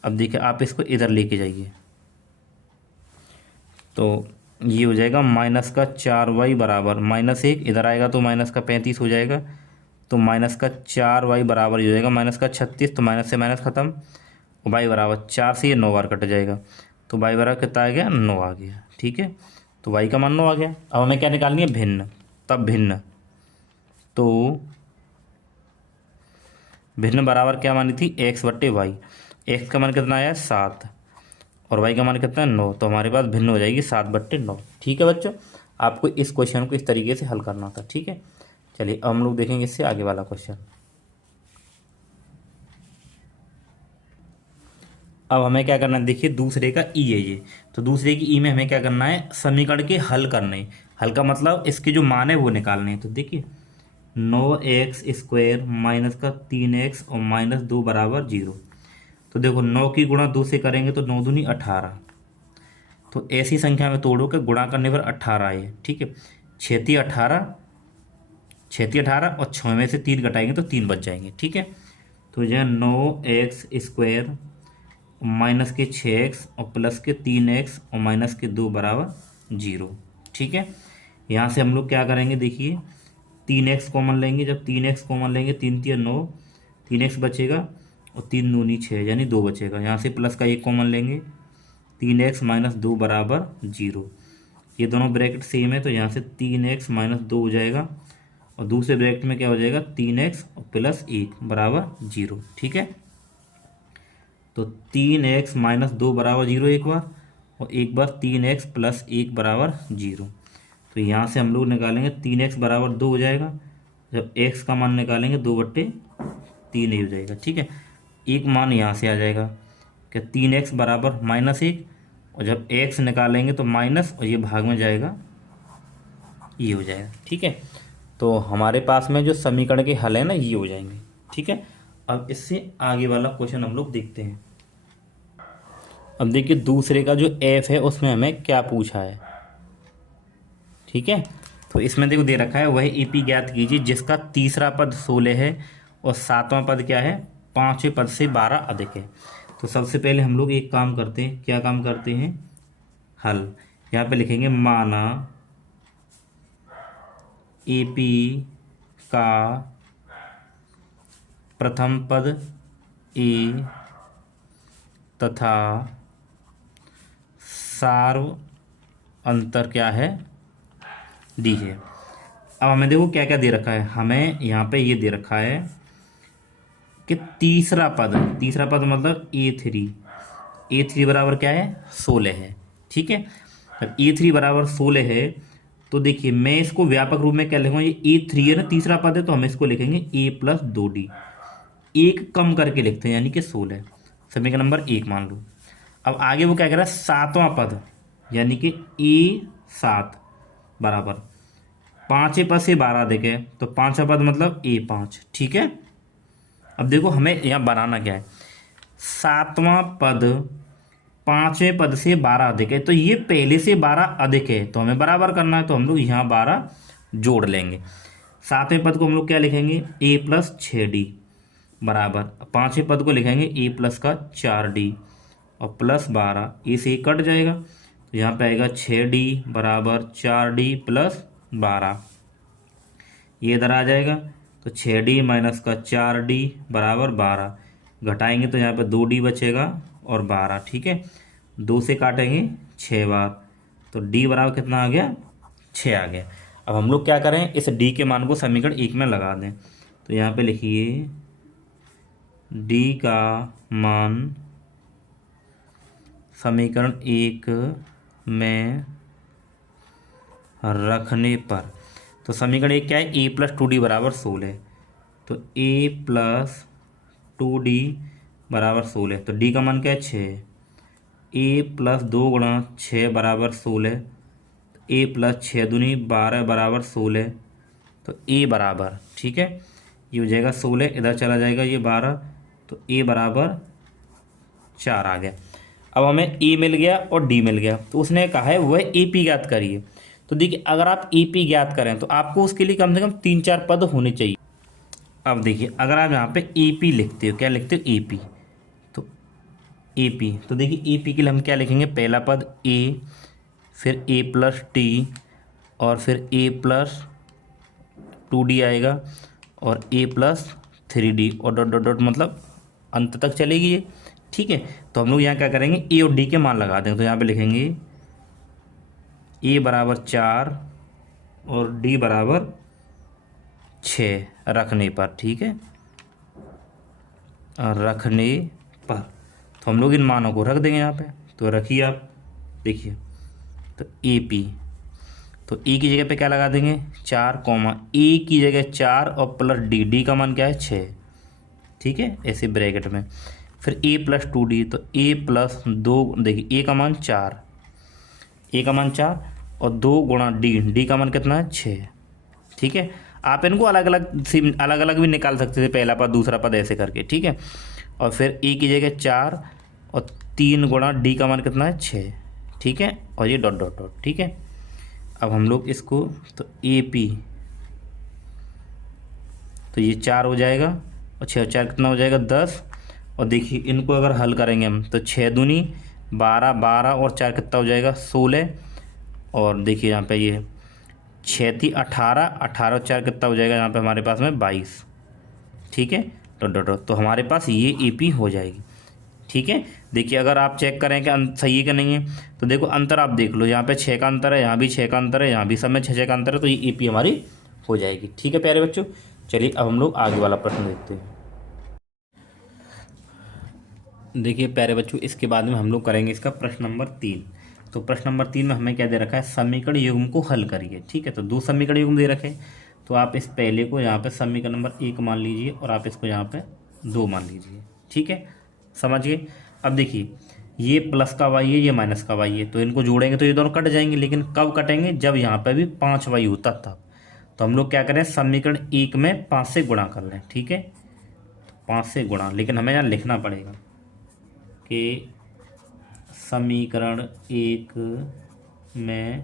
अब देखिए आप इसको इधर लेके जाइए, तो ये हो जाएगा माइनस का 4y बराबर -1, इधर आएगा तो माइनस का 35 हो जाएगा, तो माइनस का 4y बराबर हो जाएगा माइनस का 36, तो माइनस से माइनस खत्म, और y बराबर 4 से ये 9 बार कट जाएगा, तो y बराबर कितना आ गया 9 आ गया, ठीक है। तो y का मान 9 आ गया। अब हमें क्या निकालनी है भिन्न, तब भिन्न, तो भिन्न बराबर क्या मानी थी x/y, x का मान कितना आया 7 और y का मान कितना है 9, तो हमारे पास भिन्न हो जाएगी 7/9, ठीक है बच्चों। आपको इस क्वेश्चन को इस तरीके से हल करना था, ठीक है। चलिए अब हम लोग देखेंगे इससे आगे वाला क्वेश्चन। अब हमें क्या करना है देखिए, दूसरे का ई है ये, तो दूसरे की ई में हमें क्या करना है समीकरण के हल करने, हल का मतलब इसके जो मान है वो निकालने हैं। तो देखिए 9x² माइनस का 3x और -2 बराबर 0, तो देखो 9 की गुणा 2 से करेंगे तो 9 दूनी 18, तो ऐसी संख्या में तोड़ो कि गुणा करने पर 18 आए, ठीक है। 6 18, 6 18 और 6 में से 3 घटाएंगे तो 3 बच जाएंगे। ठीक है, तो जो है 9x² माइनस के 6x और प्लस के 3x और माइनस के 2 बराबर 0। ठीक है, यहाँ से हम लोग क्या करेंगे, देखिए 3x कॉमन लेंगे। जब 3x कॉमन लेंगे, 3 3 9, 3x बचेगा और 3 दूनी 6 यानी 2 बचेगा। यहाँ से प्लस का 1 कॉमन लेंगे, 3x माइनस 2 बराबर 0। ये दोनों ब्रैकेट सेम है तो यहाँ से 3x माइनस 2 हो जाएगा और दूसरे ब्रैकेट में क्या हो जाएगा, 3x प्लस 1 बराबर 0। ठीक है, तो 3x माइनस 2 बराबर 0 एक बार, और एक बार 3x प्लस 1 बराबर 0। तो यहाँ से हम लोग निकालेंगे 3x बराबर 2 हो जाएगा। जब x का मान निकालेंगे 2/3 ही हो जाएगा। ठीक है, एक मान यहाँ से आ जाएगा कि 3x बराबर -1, और जब x निकालेंगे तो माइनस और ये भाग में जाएगा, ये हो जाएगा। ठीक है, तो हमारे पास में जो समीकरण के हल है ना, ये हो जाएंगे। ठीक है, अब इससे आगे वाला क्वेश्चन हम लोग देखते हैं। अब देखिए दूसरे का जो f है उसमें हमें क्या पूछा है। ठीक है, तो इसमें देखो दे रखा है, वह AP ज्ञात कीजिए जिसका तीसरा पद 16 है और सातवां पद क्या है, 5वें पद से 12 अधिक है। तो सबसे पहले हम लोग एक काम करते हैं, क्या काम करते हैं, हल। यहाँ पे लिखेंगे माना AP का प्रथम पद A तथा सार्व अंतर क्या है, D है। अब हमें देखो क्या क्या दे रखा है, हमें यहाँ पे ये दे रखा है कि तीसरा पद मतलब A3 बराबर क्या है, 16 है। ठीक है, जब A3 बराबर 16 है तो देखिए मैं इसको व्यापक रूप में क्या लिखूंगा, ये A3 है ना, तीसरा पद है तो हम इसको लिखेंगे A प्लस 2D, एक कम करके लिखते हैं यानी कि 16, समीकरण नंबर 1 मान लो। अब आगे वो क्या कह रहा है, सातवां पद यानी कि A7 बराबर 5वें पद से 12 अधिक है, तो 5वां पद मतलब A5। ठीक है, अब देखो हमें यहाँ बनाना क्या है, सातवां पद 5वें पद से 12 अधिक है, तो ये पहले से 12 अधिक है तो हमें बराबर करना है, तो हम लोग यहाँ 12 जोड़ लेंगे। सातवें पद को हम लोग क्या लिखेंगे, A प्लस 6D बराबर 5वें पद को लिखेंगे A प्लस का 4D और प्लस 12, ए से कट जाएगा तो यहाँ पे आएगा 6D बराबर 4D प्लस 12, ये इधर आ जाएगा तो 6D माइनस का 4D बराबर 12, घटाएंगे तो यहाँ पे 2D बचेगा और 12। ठीक है, 2 से काटेंगे 6 बार तो D बराबर कितना आ गया, 6 आ गया। अब हम लोग क्या करें, इस D के मान को समीकरण 1 में लगा दें, तो यहाँ पे लिखिए D का मान समीकरण 1 में रखने पर, तो समीकरण 1 क्या है, A प्लस 2D बराबर 16, तो A प्लस 2D बराबर 16, तो D का मान क्या है 6, A प्लस 2 गुणा 6 बराबर 16, A प्लस 6 दूनी 12 बराबर 16, तो A बराबर, ठीक है ये हो जाएगा 16, इधर चला जाएगा ये 12, तो A बराबर 4 आ गया। अब हमें A मिल गया और D मिल गया, तो उसने कहा है वह AP ज्ञात करिए। तो देखिए अगर आप AP ज्ञात करें तो आपको उसके लिए कम से कम 3-4 पद होने चाहिए। अब देखिए अगर आप यहाँ पे AP लिखते हो, क्या लिखते हो AP, तो AP, तो देखिए AP के लिए हम क्या लिखेंगे, पहला पद A, फिर A प्लस T और फिर A प्लस 2D आएगा और A प्लस 3D और डॉट डॉट डॉट मतलब अंत तक चलेगी ये। ठीक है, तो हम लोग यहाँ क्या करेंगे, A और D के मान लगा देंगे, तो यहाँ पे लिखेंगे A बराबर 4 और D बराबर 6 रखने पर। ठीक है, रखने पर तो हम लोग इन मानों को रख देंगे यहाँ पे, तो रखिए आप देखिए, तो AP, तो A की जगह पे क्या लगा देंगे 4, A की जगह 4 और प्लस D का मान क्या है 6। ठीक है, ऐसे ब्रैकेट में फिर A प्लस 2D, तो A प्लस 2, देखिए A का मान 4, A का मान 4 और 2 गुणा D का मान कितना है 6। ठीक है, आप इनको अलग अलग भी निकाल सकते थे, पहला पद दूसरा पद ऐसे करके। ठीक है, और फिर A की जगह 4 और 3 गुणा D का मान कितना है 6। ठीक है, और ये डॉट डॉट डॉट। ठीक है, अब हम लोग इसको, तो ए पी, तो ये 4 हो जाएगा और 6 और 4 कितना हो जाएगा 10। और देखिए इनको अगर हल करेंगे हम तो 6 दूनी 12, 12 और 4 कितना हो जाएगा 16। और देखिए यहाँ पे ये 6 थी 18, 18 और 4 कितना हो जाएगा यहाँ पे हमारे पास में 22। ठीक है, तो हमारे पास ये ईपी हो जाएगी। ठीक है, देखिए अगर आप चेक करें कि सही है कि नहीं है, तो देखो अंतर आप देख लो, यहाँ पे 6 का अंतर है, यहाँ भी 6 का अंतर है, यहाँ भी सब में 6 का अंतर है, तो ये ईपी हमारी हो जाएगी। ठीक है प्यारे बच्चों, चलिए अब हम लोग आगे वाला प्रश्न देखते हैं। देखिए प्यारे बच्चों, इसके बाद में हम लोग करेंगे इसका प्रश्न नंबर 3। तो प्रश्न नंबर 3 में हमें क्या दे रखा है, समीकरण युग्म को हल करिए। ठीक है, तो 2 समीकरण युग्म दे रखे, तो आप इस पहले को यहाँ पे समीकरण नंबर 1 मान लीजिए और आप इसको यहाँ पे 2 मान लीजिए। ठीक है, समझिए। अब देखिए ये प्लस का वाई है, ये माइनस का वाई है, तो इनको जोड़ेंगे तो ये दोनों कट जाएंगे, लेकिन कब कटेंगे, जब यहाँ पे भी 5 वाई होता तब। तो हम लोग क्या करें, समीकरण 1 में 5 से गुणा कर लें। ठीक है, 5 से गुणा, लेकिन हमें यहाँ लिखना पड़ेगा कि समीकरण 1 में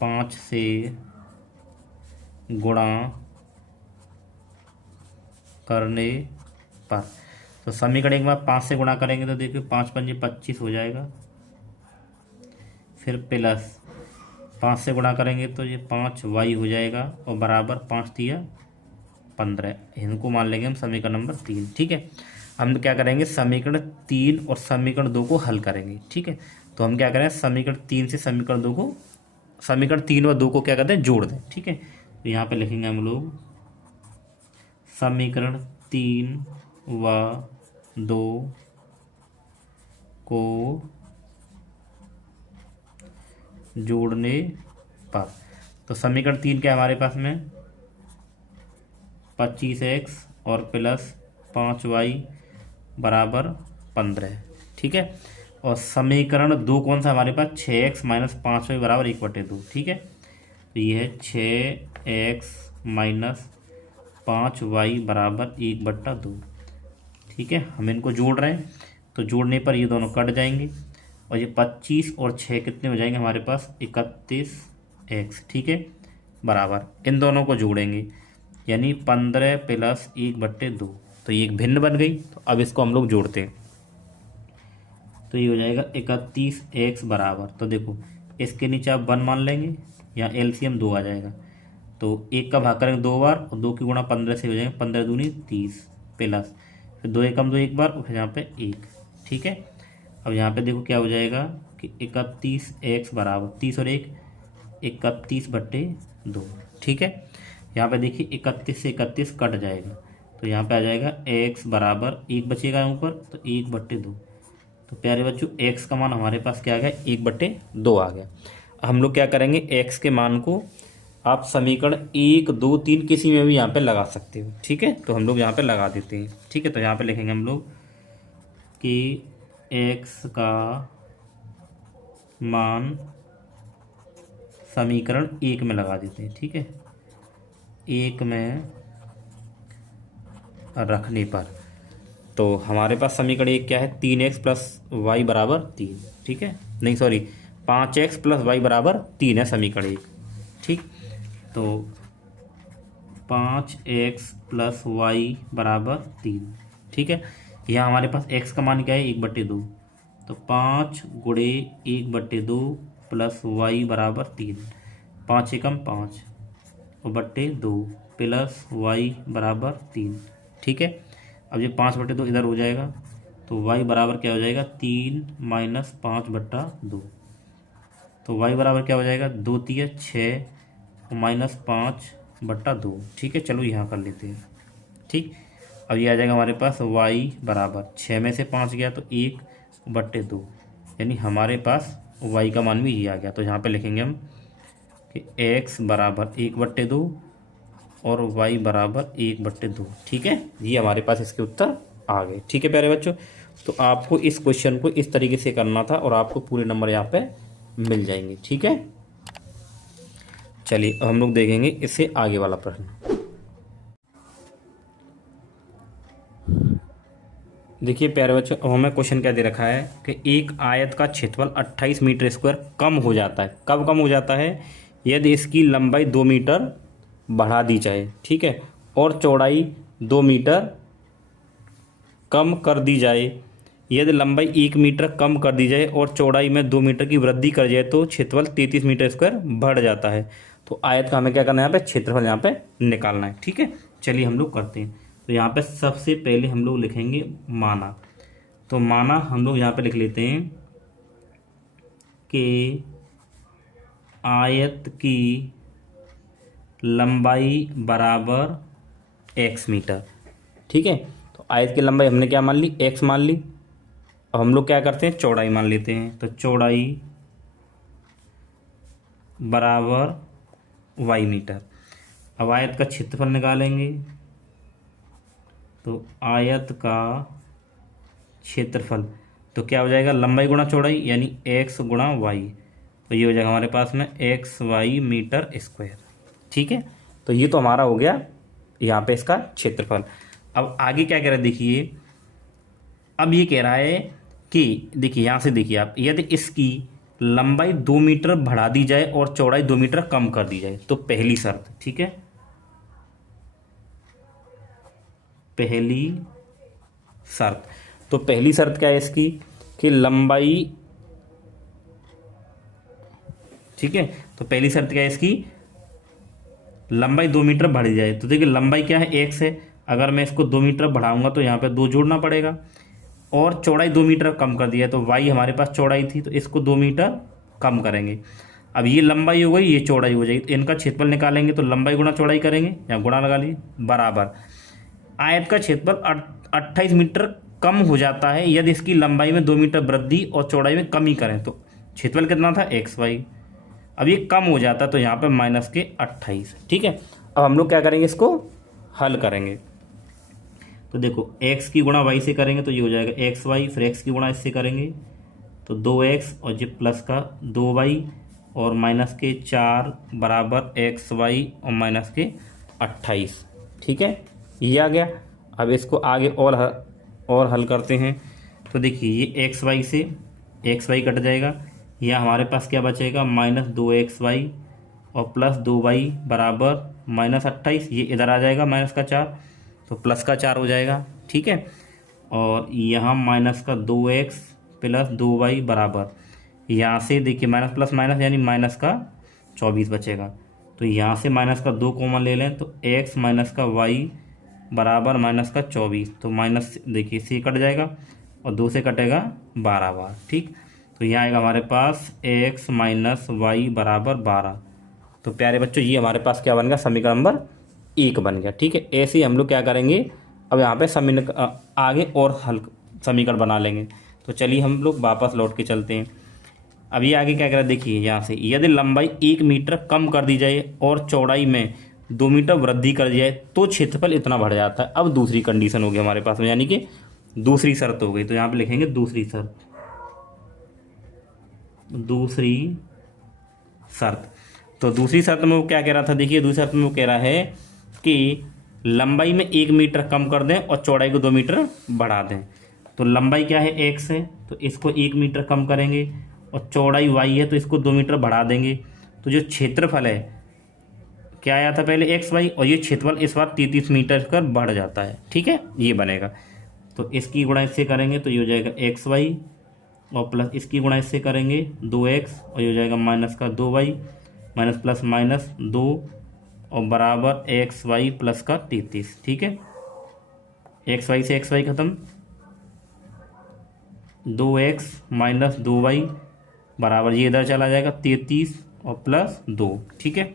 5 से गुणा करने पर, तो समीकरण 1 में 5 से गुणा करेंगे तो देखिए 5 पंजे 25 हो जाएगा, फिर प्लस 5 से गुणा करेंगे तो ये 5 वाई हो जाएगा और बराबर 5 तिया 15। इनको मान लेंगे हम समीकरण नंबर 3। ठीक है, हम क्या करेंगे, समीकरण 3 और समीकरण 2 को हल करेंगे। ठीक है, तो हम क्या करें, समीकरण 3 से समीकरण 2 को, समीकरण 3 और 2 को क्या करते हैं, जोड़ दें। ठीक है, तो यहाँ पे लिखेंगे हम लोग समीकरण 3 व 2 को जोड़ने पर, तो समीकरण 3 क्या है हमारे पास में 25x और प्लस 5y बराबर 15। ठीक है, और समीकरण 2 कौन सा हमारे पास, 6x माइनस 5y बराबर 1/2। ठीक है, तो ये है 6x माइनस 5y बराबर 1/2। ठीक है, हम इनको जोड़ रहे हैं, तो जोड़ने पर ये दोनों कट जाएंगे और ये 25 और 6 कितने हो जाएंगे हमारे पास 31x। ठीक है, बराबर इन दोनों को जोड़ेंगे यानी 15 प्लस 1/2, तो ये एक भिन्न बन गई। तो अब इसको हम लोग जोड़ते हैं तो ये हो जाएगा 31x बराबर, तो देखो इसके नीचे आप 1 मान लेंगे, यहाँ एलसीएम 2 आ जाएगा, तो 1 का भाग करेंगे 2 बार और 2 की गुणा 15 से हो जाएगा, 15 दूनी 30 प्लस फिर 2 एकम 2 एक बार और फिर यहाँ पे 1। ठीक है, अब यहाँ पे देखो क्या हो जाएगा कि 31x बराबर 30 और 1 31/2। ठीक है, यहाँ पे देखिए 31 से 31 कट जाएगा, तो यहाँ पे आ जाएगा x बराबर 1 बचेगा ऊपर, तो 1/2। तो प्यारे बच्चों x का मान हमारे पास क्या आ गया, 1/2 आ गया। हम लोग क्या करेंगे, x के मान को आप समीकरण 1, 2, 3 किसी में भी यहाँ पे लगा सकते हो। ठीक है, तो हम लोग यहाँ पे लगा देते हैं। ठीक है, तो यहाँ पे लिखेंगे हम लोग कि x का मान समीकरण 1 में लगा देते हैं। ठीक है, 1 में रखने पर, तो हमारे पास समीकरण 1 क्या है, 3x प्लस वाई बराबर 3। ठीक है, नहीं सॉरी 5x प्लस वाई बराबर 3 है समीकरण 1। ठीक, तो 5x प्लस वाई बराबर 3। ठीक है, यहाँ हमारे पास x का मान क्या है 1/2, तो 5 गुणे 1/2 प्लस वाई बराबर 3, 5 एकम 5 /2 प्लस वाई बराबर 3। ठीक है, अब ये 5/2 इधर हो जाएगा, तो y बराबर क्या हो जाएगा 3 माइनस 5/2, तो y बराबर क्या हो जाएगा 2 तिया 6 माइनस 5/2। ठीक है, चलो यहाँ कर लेते हैं। ठीक, अब ये आ जाएगा हमारे पास y बराबर 6 में से 5 गया तो 1/2, यानी हमारे पास y का मान भी ये आ गया। तो यहाँ पे लिखेंगे हम कि x बराबर 1/2 और y बराबर 1/2। ठीक है, ये हमारे पास इसके उत्तर आ गए। ठीक है प्यारे बच्चों, तो आपको इस क्वेश्चन को इस तरीके से करना था और आपको पूरे नंबर यहाँ पे मिल जाएंगे। ठीक है, चलिए अब हम लोग देखेंगे इससे आगे वाला प्रश्न। देखिए प्यारे बच्चों, अब हमें क्वेश्चन क्या दे रखा है कि एक आयत का क्षेत्रफल 28 मीटर स्क्वायर कम हो जाता है। कब कम हो जाता है? यदि इसकी लंबाई 2 मीटर बढ़ा दी जाए, ठीक है, और चौड़ाई 2 मीटर कम कर दी जाए। यदि लंबाई 1 मीटर कम कर दी जाए और चौड़ाई में 2 मीटर की वृद्धि कर जाए तो क्षेत्रफल 33 मीटर स्क्वायर बढ़ जाता है। तो आयत का हमें क्या करना है? यहाँ पे क्षेत्रफल यहाँ पे निकालना है, ठीक है। चलिए हम लोग करते हैं। तो यहाँ पे सबसे पहले हम लोग लिखेंगे माना। तो माना हम लोग यहाँ पे लिख लेते हैं कि आयत की लंबाई बराबर x मीटर, ठीक है। तो आयत की लंबाई हमने क्या मान ली? x मान ली। अब हम लोग क्या करते हैं? चौड़ाई मान लेते हैं। तो चौड़ाई बराबर y मीटर। अब आयत का क्षेत्रफल निकालेंगे। तो आयत का क्षेत्रफल तो क्या हो जाएगा? लंबाई गुणा चौड़ाई यानी x गुणा वाई। तो ये हो जाएगा हमारे पास में XY मीटर स्क्वायर, ठीक है। तो ये तो हमारा हो गया यहाँ पे इसका क्षेत्रफल। अब आगे क्या कह रहा है देखिए, अब ये कह रहा है कि देखिए यहाँ से देखिए आप, यदि इसकी लंबाई 2 मीटर बढ़ा दी जाए और चौड़ाई 2 मीटर कम कर दी जाए तो पहली शर्त, ठीक है, पहली शर्त। तो पहली शर्त क्या है इसकी कि लंबाई, ठीक है। तो पहली शर्त क्या है इसकी? लंबाई 2 मीटर बढ़ी जाए। तो देखिए लंबाई क्या है? x है। अगर मैं इसको 2 मीटर बढ़ाऊंगा तो यहाँ पे 2 जोड़ना पड़ेगा। और चौड़ाई 2 मीटर कम कर दिया है तो y हमारे पास चौड़ाई थी तो इसको 2 मीटर कम करेंगे। अब ये लंबाई हो गई, ये चौड़ाई हो जाएगी। तो इनका क्षेत्रफल निकालेंगे तो लंबाई गुणा चौड़ाई करेंगे, यहाँ गुणा लगा लीजिए, बराबर आयत का क्षेत्रफल 28 मीटर कम हो जाता है यदि इसकी लंबाई में 2 मीटर वृद्धि और चौड़ाई में कमी करें। तो क्षेत्रफल कितना था? XY। अब ये कम हो जाता है तो यहाँ पे माइनस के 28, ठीक है। अब हम लोग क्या करेंगे? इसको हल करेंगे। तो देखो x की गुणा y से करेंगे तो ये हो जाएगा XY, फिर x की गुणा इससे करेंगे तो 2x और ये प्लस का 2y और माइनस के 4 बराबर XY और माइनस के 28, ठीक है। ये आ गया। अब इसको आगे और हल करते हैं। तो देखिए ये XY से XY कट जाएगा, यह हमारे पास क्या बचेगा? -2XY और प्लस 2y बराबर -28। ये इधर आ जाएगा माइनस का 4 तो प्लस का 4 हो जाएगा, ठीक है। और यहाँ माइनस का 2x प्लस 2y बराबर, यहाँ से देखिए माइनस प्लस माइनस यानी माइनस का 24 बचेगा। तो यहाँ से माइनस का 2 कॉमन ले लें तो x माइनस का y बराबर माइनस का 24। तो माइनस देखिए से कट जाएगा और 2 से कटेगा 12 बार, ठीक। तो यहाँ आएगा हमारे पास x माइनस वाई बराबर 12। तो प्यारे बच्चों ये हमारे पास क्या बन गया? समीकरण नंबर 1 बन गया, ठीक है। ऐसे ही हम लोग क्या करेंगे? अब यहाँ पे आगे और हल समीकरण बना लेंगे। तो चलिए हम लोग वापस लौट के चलते हैं। अब ये आगे क्या करें देखिए, यहाँ से यदि लंबाई 1 मीटर कम कर दी जाए और चौड़ाई में 2 मीटर वृद्धि कर दी जाए तो क्षेत्रफल इतना बढ़ जाता है। अब दूसरी कंडीशन होगी हमारे पास में, यानी कि दूसरी शर्त हो गई। तो यहाँ पे लिखेंगे दूसरी शर्त। दूसरी शर्त, तो दूसरी शर्त में वो क्या कह रहा था देखिए, दूसरी शर्त में वो कह रहा है कि लंबाई में 1 मीटर कम कर दें और चौड़ाई को 2 मीटर बढ़ा दें। तो लंबाई क्या है? x है तो इसको 1 मीटर कम करेंगे और चौड़ाई y है तो इसको 2 मीटर बढ़ा देंगे। तो जो क्षेत्रफल है क्या आया था पहले? XY, और ये क्षेत्रफल इस बार 33 मीटर कर बढ़ जाता है, ठीक है, ये बनेगा। तो इसकी गुणा इससे करेंगे तो ये हो जाएगा XY और प्लस इसकी गुणा इससे करेंगे 2x और ये हो जाएगा माइनस का 2y माइनस प्लस माइनस 2 और बराबर XY प्लस का 33, ठीक है। XY से XY खत्म, 2x माइनस 2y बराबर ये इधर चला जाएगा 33 और प्लस 2, ठीक है,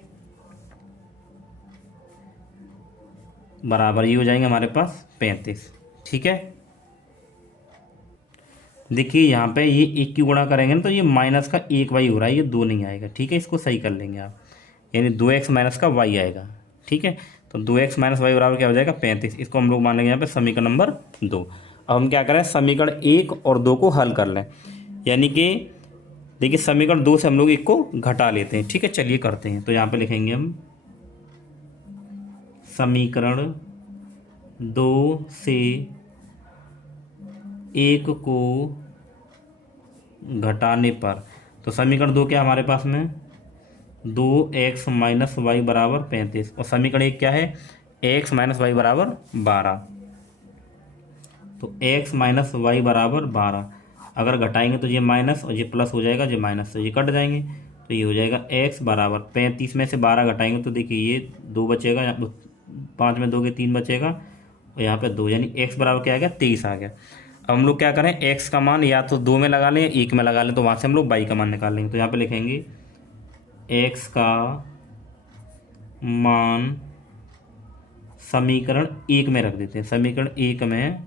बराबर ये हो जाएंगे हमारे पास 35, ठीक है। देखिए यहाँ पे ये 1 की गुणा करेंगे ना तो ये माइनस का 1y हो रहा है, ये 2 नहीं आएगा, ठीक है। इसको सही कर लेंगे आप, यानी 2x माइनस का y आएगा, ठीक है। तो 2x माइनस वाई बराबर क्या हो जाएगा? 35। इसको हम लोग मान लेंगे यहाँ पे समीकरण नंबर 2। अब हम क्या करें? समीकरण 1 और 2 को हल कर लें, यानी कि देखिए समीकरण 2 से हम लोग 1 को घटा लेते हैं, ठीक है। चलिए करते हैं। तो यहाँ पे लिखेंगे हम समीकरण 2 से एक को घटाने पर, तो समीकरण 2 क्या है हमारे पास में, 2x माइनस वाई बराबर 35, और समीकरण 1 क्या है, x माइनस वाई बराबर 12। तो x माइनस वाई बराबर 12, अगर घटाएंगे तो ये माइनस और ये प्लस हो जाएगा, ये माइनस तो ये कट जाएंगे, तो ये हो जाएगा x बराबर 35 में से 12 घटाएंगे तो देखिए ये 2 बचेगा, यहाँ 5 में 2 के 3 बचेगा, और यहाँ पे 2, यानी x बराबर क्या आ गया, 23 आ गया। अब हम लोग क्या करें, x का मान या तो 2 में लगा लें या 1 में लगा लें, तो वहाँ से हम लोग y का मान निकाल लेंगे। तो यहाँ पे लिखेंगे x का मान समीकरण 1 में रख देते हैं, समीकरण 1 में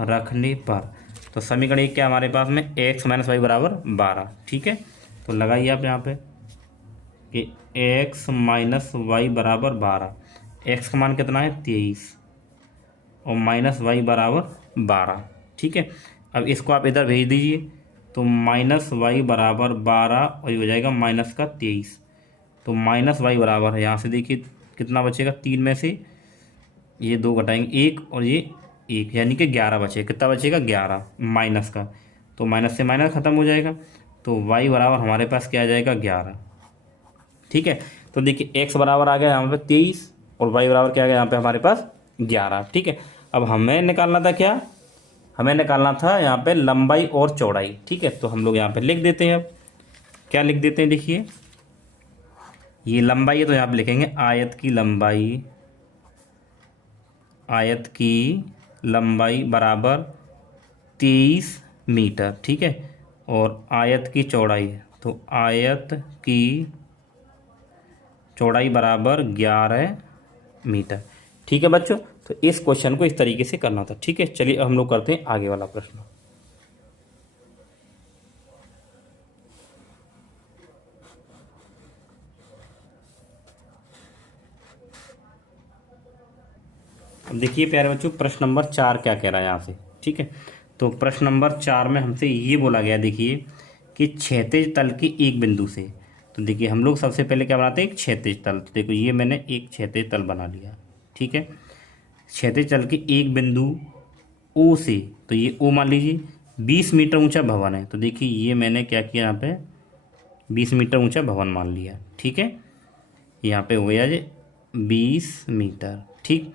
रखने पर, तो समीकरण 1 क्या हमारे पास में, x माइनस वाई बराबर 12, ठीक है। तो लगाइए आप यहाँ पे कि x माइनस वाई बराबर 12, x का मान कितना है 23 और माइनस वाई बराबर 12, ठीक है। अब इसको आप इधर भेज दीजिए, तो माइनस वाई बराबर 12 और ये हो जाएगा माइनस का 23, तो माइनस वाई बराबर है, यहाँ से देखिए कितना बचेगा, 3 में से ये 2 घटाएंगे 1 और ये 1, यानी कि 11 बचेगा, कितना बचेगा 11 माइनस का, तो माइनस से माइनस ख़त्म हो जाएगा, तो y बराबर हमारे पास क्या आ जाएगा 11, ठीक है। तो देखिए x बराबर आ गया यहाँ पे 23 और y बराबर क्या आ गया यहाँ पे हमारे पास 11, ठीक है। अब हमें निकालना था क्या, हमें निकालना था यहाँ पे लंबाई और चौड़ाई, ठीक है। तो हम लोग यहाँ पे लिख देते हैं, अब क्या लिख देते हैं, देखिए ये लंबाई है तो यहाँ पे लिखेंगे आयत की लंबाई, आयत की लंबाई बराबर 23 मीटर, ठीक है। और आयत की चौड़ाई, तो आयत की चौड़ाई बराबर 11 मीटर, ठीक है बच्चों। तो इस क्वेश्चन को इस तरीके से करना था, ठीक है। चलिए अब हम लोग करते हैं आगे वाला प्रश्न। अब देखिए प्यारे बच्चों, प्रश्न नंबर 4 क्या कह रहा है यहाँ से, ठीक है। तो प्रश्न नंबर 4 में हमसे ये बोला गया, देखिए कि क्षैतिज तल के एक बिंदु से, तो देखिए हम लोग सबसे पहले क्या बनाते हैं, एक क्षैतिज तल। तो देखो ये मैंने एक क्षैतिज तल बना लिया, ठीक है। क्षैतिज तल के एक बिंदु ओ से, तो ये ओ मान लीजिए 20 मीटर ऊंचा भवन है, तो देखिए ये मैंने क्या किया, यहाँ पे 20 मीटर ऊंचा भवन मान लिया, ठीक है। यहाँ पे हो गया ये 20 मीटर, ठीक।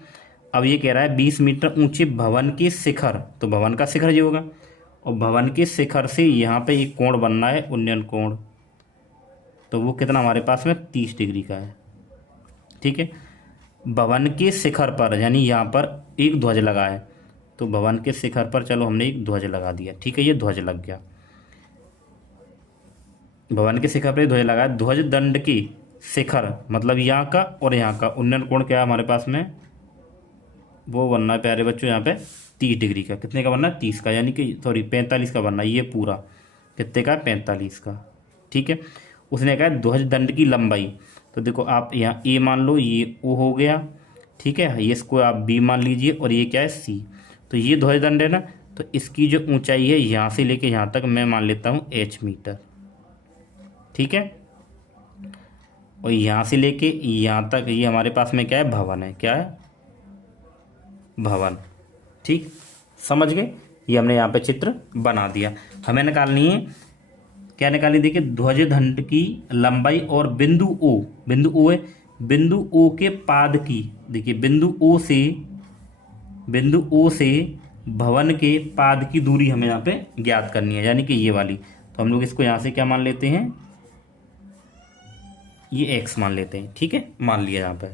अब ये कह रहा है 20 मीटर ऊंचे भवन के शिखर, तो भवन का शिखर ये होगा, और भवन के शिखर से यहाँ पे एक कोण बनना है, उन्नयन कोण, तो वो कितना हमारे पास में 30 डिग्री का है, ठीक है। भवन के शिखर पर, यानी यहाँ पर एक ध्वज लगा है, तो भवन के शिखर पर चलो हमने एक ध्वज लगा दिया, ठीक है, ये ध्वज लग गया। भवन के शिखर पर ध्वज लगा है, ध्वज दंड की शिखर मतलब यहाँ का और यहाँ का उन्नयन कोण क्या है हमारे पास में, वो बनना है प्यारे बच्चों यहाँ पे 30 डिग्री का, कितने का बनना है 30 का, यानी कि सॉरी 45 का बनना है, ये पूरा कितने का है 45 का, ठीक है। उसने कहा ध्वज दंड की लंबाई, तो देखो आप यहाँ ए मान लो, ये ओ हो गया, ठीक है, ये इसको आप बी मान लीजिए और ये क्या है सी, तो ये ध्वज दंड है ना, तो इसकी जो ऊंचाई है यहाँ से लेके यहाँ तक मैं मान लेता हूँ h मीटर, ठीक है। और यहाँ से लेके यहाँ तक ये हमारे पास में क्या है, भवन है, क्या है भवन, ठीक, समझ गए। ये हमने यहाँ पे चित्र बना दिया। हमें निकालनी है, क्या निकालनी, देखिए ध्वज दंड की लंबाई और बिंदु ओ, बिंदु ओ है, बिंदु ओ के पाद की, देखिए बिंदु ओ से भवन के पाद की दूरी हमें यहाँ पे ज्ञात करनी है, यानी कि ये वाली, तो हम लोग इसको यहाँ से क्या मान लेते हैं, ये x मान लेते हैं, ठीक है, मान लिया यहाँ पे।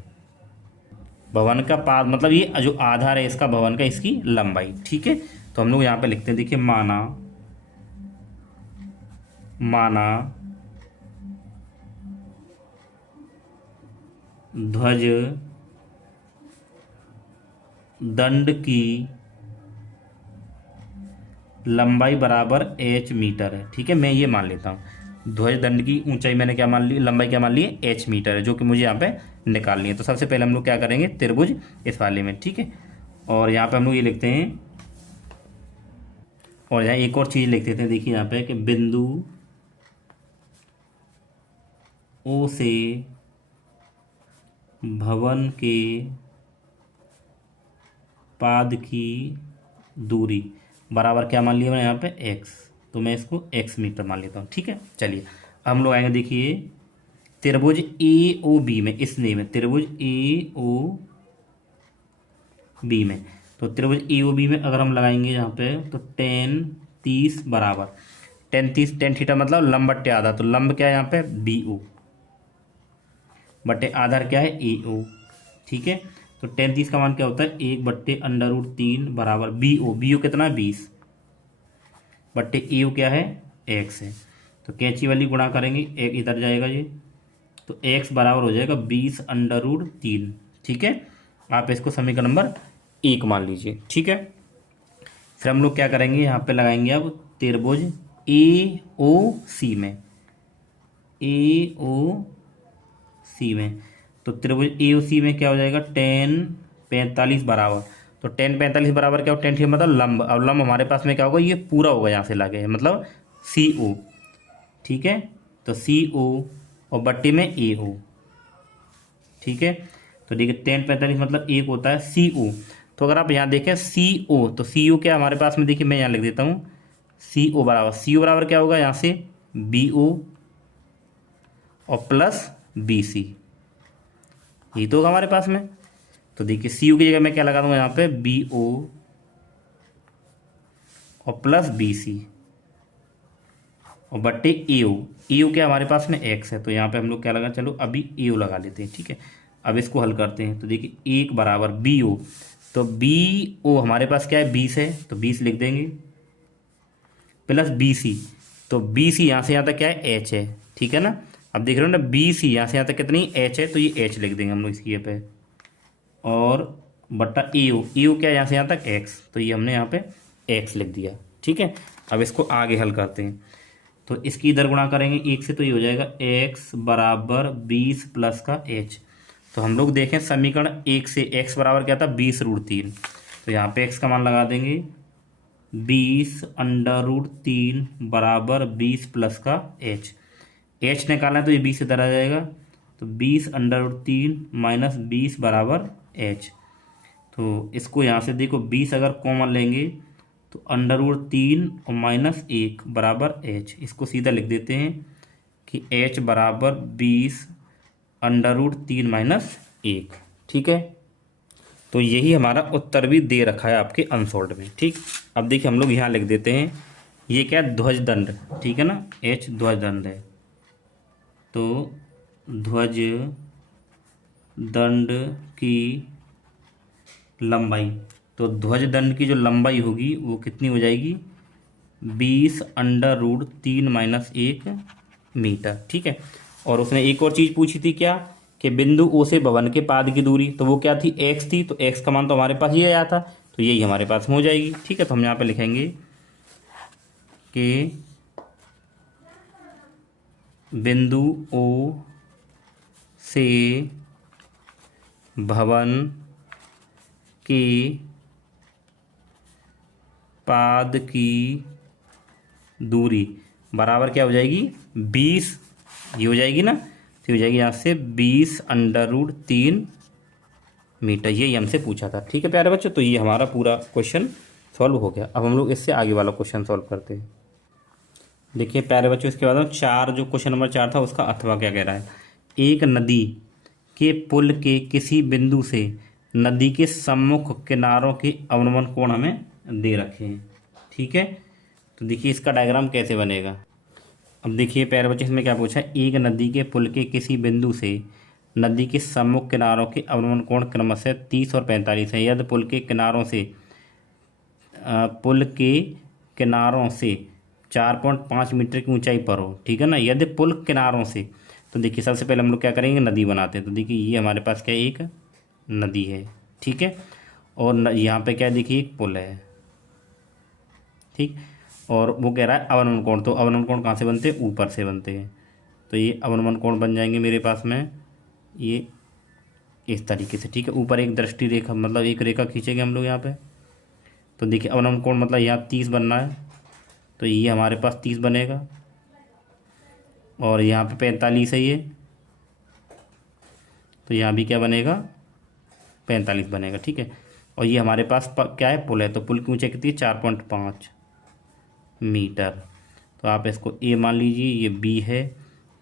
भवन का पाद मतलब ये जो आधार है इसका भवन का, इसकी लंबाई, ठीक है। तो हम लोग यहाँ पे लिखते हैं, देखिए माना ध्वज दंड की लंबाई बराबर h मीटर है, ठीक है, मैं ये मान लेता हूँ। ध्वज दंड की ऊंचाई मैंने क्या मान ली, लंबाई क्या मान ली है h मीटर है, जो कि मुझे यहाँ पे निकालनी है। तो सबसे पहले हम लोग क्या करेंगे, त्रिभुज इस वाले में, ठीक है, और यहाँ पे हम लोग ये लिखते हैं, और यहाँ एक और चीज़ लिख देते हैं, देखिए यहाँ पे कि बिंदु ओ से भवन के पाद की दूरी बराबर क्या मान लिया मैंने यहाँ पे x, तो मैं इसको x मीटर मान लेता हूँ। ठीक है, चलिए हम लोग आएंगे, देखिए त्रिभुज ए ओ बी में, इसने में त्रिभुज ए ओ बी में, तो त्रिभुज ए ओ बी में अगर हम लगाएंगे यहाँ पे तो 10 30 बराबर 10 30 10 थीटा मतलब लंब बट्टे आधा, तो लंब क्या है यहाँ पे बी ओ बट्टे आधार क्या है ए ओ। ठीक है, तो 10 30 का मान क्या होता है 1/√3 बराबर बी ओ कितना है 20 बट्टे ए ओ क्या है x है। तो कैंची वाली गुणा करेंगे, एक इधर जाएगा ये, तो x बराबर हो जाएगा 20/√3। ठीक है, आप इसको समीकरण नंबर 1 मान लीजिए। ठीक है, फिर हम लोग क्या करेंगे, यहाँ पे लगाएंगे अब त्रिभुज ए ओ सी में, ए ओ सी में, तो त्रिभुज ए ओ सी में क्या हो जाएगा 10 45 बराबर, तो 10 45 बराबर क्या हो 10 थीटा मतलब लंब, अब लंब हमारे पास में क्या होगा ये पूरा होगा यहाँ से लागे मतलब सी ओ। ठीक है, तो सी ओ और बट्टे में ए ओ। ठीक है, तो देखिए 10 45 मतलब एक होता है सी ओ, तो अगर आप यहाँ देखें सी ओ, तो सी ओ क्या हमारे पास में, देखिए मैं यहाँ लिख देता हूँ सी ओ बराबर क्या होगा यहाँ से बी ओ और प्लस बी सी, ये तो होगा हमारे पास में। तो देखिए सी ओ की जगह मैं क्या लगा दूंगा यहाँ पे बी ओ और प्लस बी सी और बट्टे ए ओ क्या हमारे पास में एक्स है, तो यहाँ पे हम लोग क्या लगा, चलो अभी ए ओ लगा लेते हैं। ठीक है, अब इसको हल करते हैं, तो देखिए 1 बराबर बी ओ, तो बी ओ हमारे पास क्या है 20 है, तो 20 लिख देंगे प्लस बी सी, तो बी सी यहाँ से यहाँ तक क्या है एच है। ठीक है ना, अब देख रहे हो ना बी सी यहाँ से यहाँ तक कितनी एच है, तो ये एच लिख देंगे हम लोग इसकी पे, और बट्टा ए ओ क्या है यहाँ से यहाँ तक एक्स, तो ये हमने यहाँ पे एक्स लिख दिया। ठीक है, अब इसको आगे हल करते हैं, तो इसकी इधर गुणा करेंगे 1 से, तो ये हो जाएगा x बराबर 20 प्लस का h। तो हम लोग देखें समीकरण 1 से x बराबर क्या था 20√3, तो यहाँ पे x का मान लगा देंगे 20√3 बराबर 20 प्लस का h निकालना है तो ये 20 इधर आ जाएगा, तो 20√3 माइनस 20 बराबर h। तो इसको यहाँ से देखो 20 अगर कॉमन लेंगे तो √3 और -1 बराबर h, इसको सीधा लिख देते हैं कि h बराबर 20√3 -1। ठीक है, तो यही हमारा उत्तर भी दे रखा है आपके अनसॉल्ड में। ठीक, अब देखिए हम लोग यहाँ लिख देते हैं, ये क्या है ध्वज दंड। ठीक है ना, h ध्वज दंड है, तो ध्वज दंड की लंबाई, तो ध्वज दंड की जो लंबाई होगी वो कितनी हो जाएगी 20√3 -1 मीटर। ठीक है, और उसने एक और चीज़ पूछी थी क्या कि बिंदु ओ से भवन के पाद की दूरी, तो वो क्या थी x थी, तो x का मान तो हमारे पास ये आया था, तो यही हमारे पास में हो जाएगी। ठीक है, तो हम यहाँ पे लिखेंगे कि बिंदु ओ से भवन के पाद की दूरी बराबर क्या हो जाएगी 20, ये हो जाएगी ना, तो हो जाएगी यहाँ से 20√3 मीटर, यही हमसे पूछा था। ठीक है प्यारे बच्चों, तो ये हमारा पूरा क्वेश्चन सॉल्व हो गया। अब हम लोग इससे आगे वाला क्वेश्चन सॉल्व करते हैं। देखिए प्यारे बच्चों, इसके बाद जो क्वेश्चन नंबर 4 था उसका अथवा क्या कह रहा है, एक नदी के पुल के किसी बिंदु से नदी के सम्मुख किनारों के अवनमन कोण हमें दे रखे हैं। ठीक है, तो देखिए इसका डायग्राम कैसे बनेगा। अब देखिए प्यारे बच्चे, इसमें क्या पूछा है, एक नदी के पुल के किसी बिंदु से नदी के सम्मुख किनारों के अवनमन कोण क्रमशः 30 और 45 है। यदि पुल के किनारों से 4.5 मीटर की ऊंचाई पर हो। ठीक है ना, यदि पुल किनारों से, तो देखिए सबसे पहले हम लोग क्या करेंगे नदी बनाते हैं, तो देखिए ये हमारे पास क्या एक नदी है। ठीक है, और यहाँ पे क्या देखिए एक पुल है। ठीक, और वो कह रहा है अवनमन कोण, तो अवनमन कोण कहाँ से बनते हैं ऊपर से बनते हैं, तो ये अवनमन कोण बन जाएंगे मेरे पास में ये इस तरीके से। ठीक है, ऊपर एक दृष्टि रेखा मतलब एक रेखा खींचेंगे हम लोग यहाँ पे, तो देखिए अवनमन कोण मतलब यहाँ 30 बनना है, तो ये हमारे पास 30 बनेगा, और यहाँ पे 45 है ये, तो यहाँ भी क्या बनेगा 45 बनेगा। ठीक है, और ये हमारे पास क्या है, पुल है, तो पुल की ऊंचाई कितनी है, 4.5 मीटर। तो आप इसको ए मान लीजिए, ये बी है,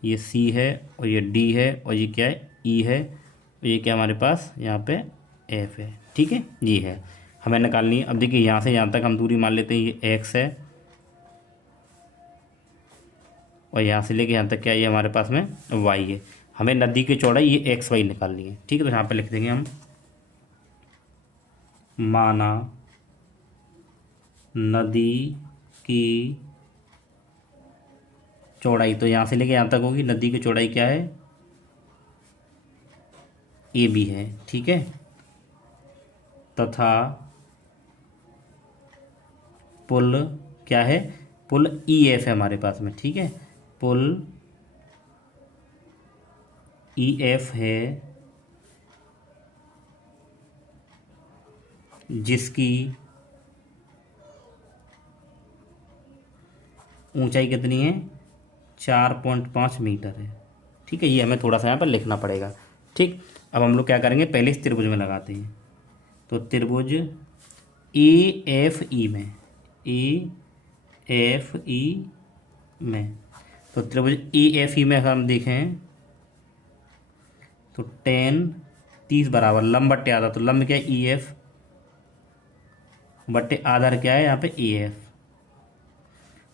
ये सी है, और ये डी है, और ये क्या है, ई है, और ये क्या हमारे पास यहाँ पे एफ है। ठीक है, ये है, हमें निकालनी है। अब देखिए यहाँ से यहाँ तक हम दूरी मान लेते हैं, ये एक्स है, और यहाँ से लेके यहाँ तक क्या है, ये हमारे पास में वाई है। हमें नदी की चौड़ाई ये एक्स वाई निकालनी है। ठीक है, तो यहाँ पे लिख देंगे हम, माना नदी की चौड़ाई, तो यहाँ से लेके यहाँ तक होगी, नदी की चौड़ाई क्या है, ए बी है। ठीक है, तथा पुल क्या है, पुल ई एफ है हमारे पास में। ठीक है, पुल ई एफ है, जिसकी ऊंचाई कितनी है, 4.5 मीटर है। ठीक है, ये हमें थोड़ा सा यहाँ पर लिखना पड़ेगा। ठीक, अब हम लोग क्या करेंगे, पहले इस त्रिभुज में लगाते हैं। तो त्रिभुज ए एफ ई में, ए एफ ई में, तो त्रिभुज ए एफ ई में अगर हम देखें तो 10 30 बराबर लंब बट्टे आधा, तो लंब क्या है, ई एफ, बट्टे आधार क्या है यहाँ पे, ए एफ।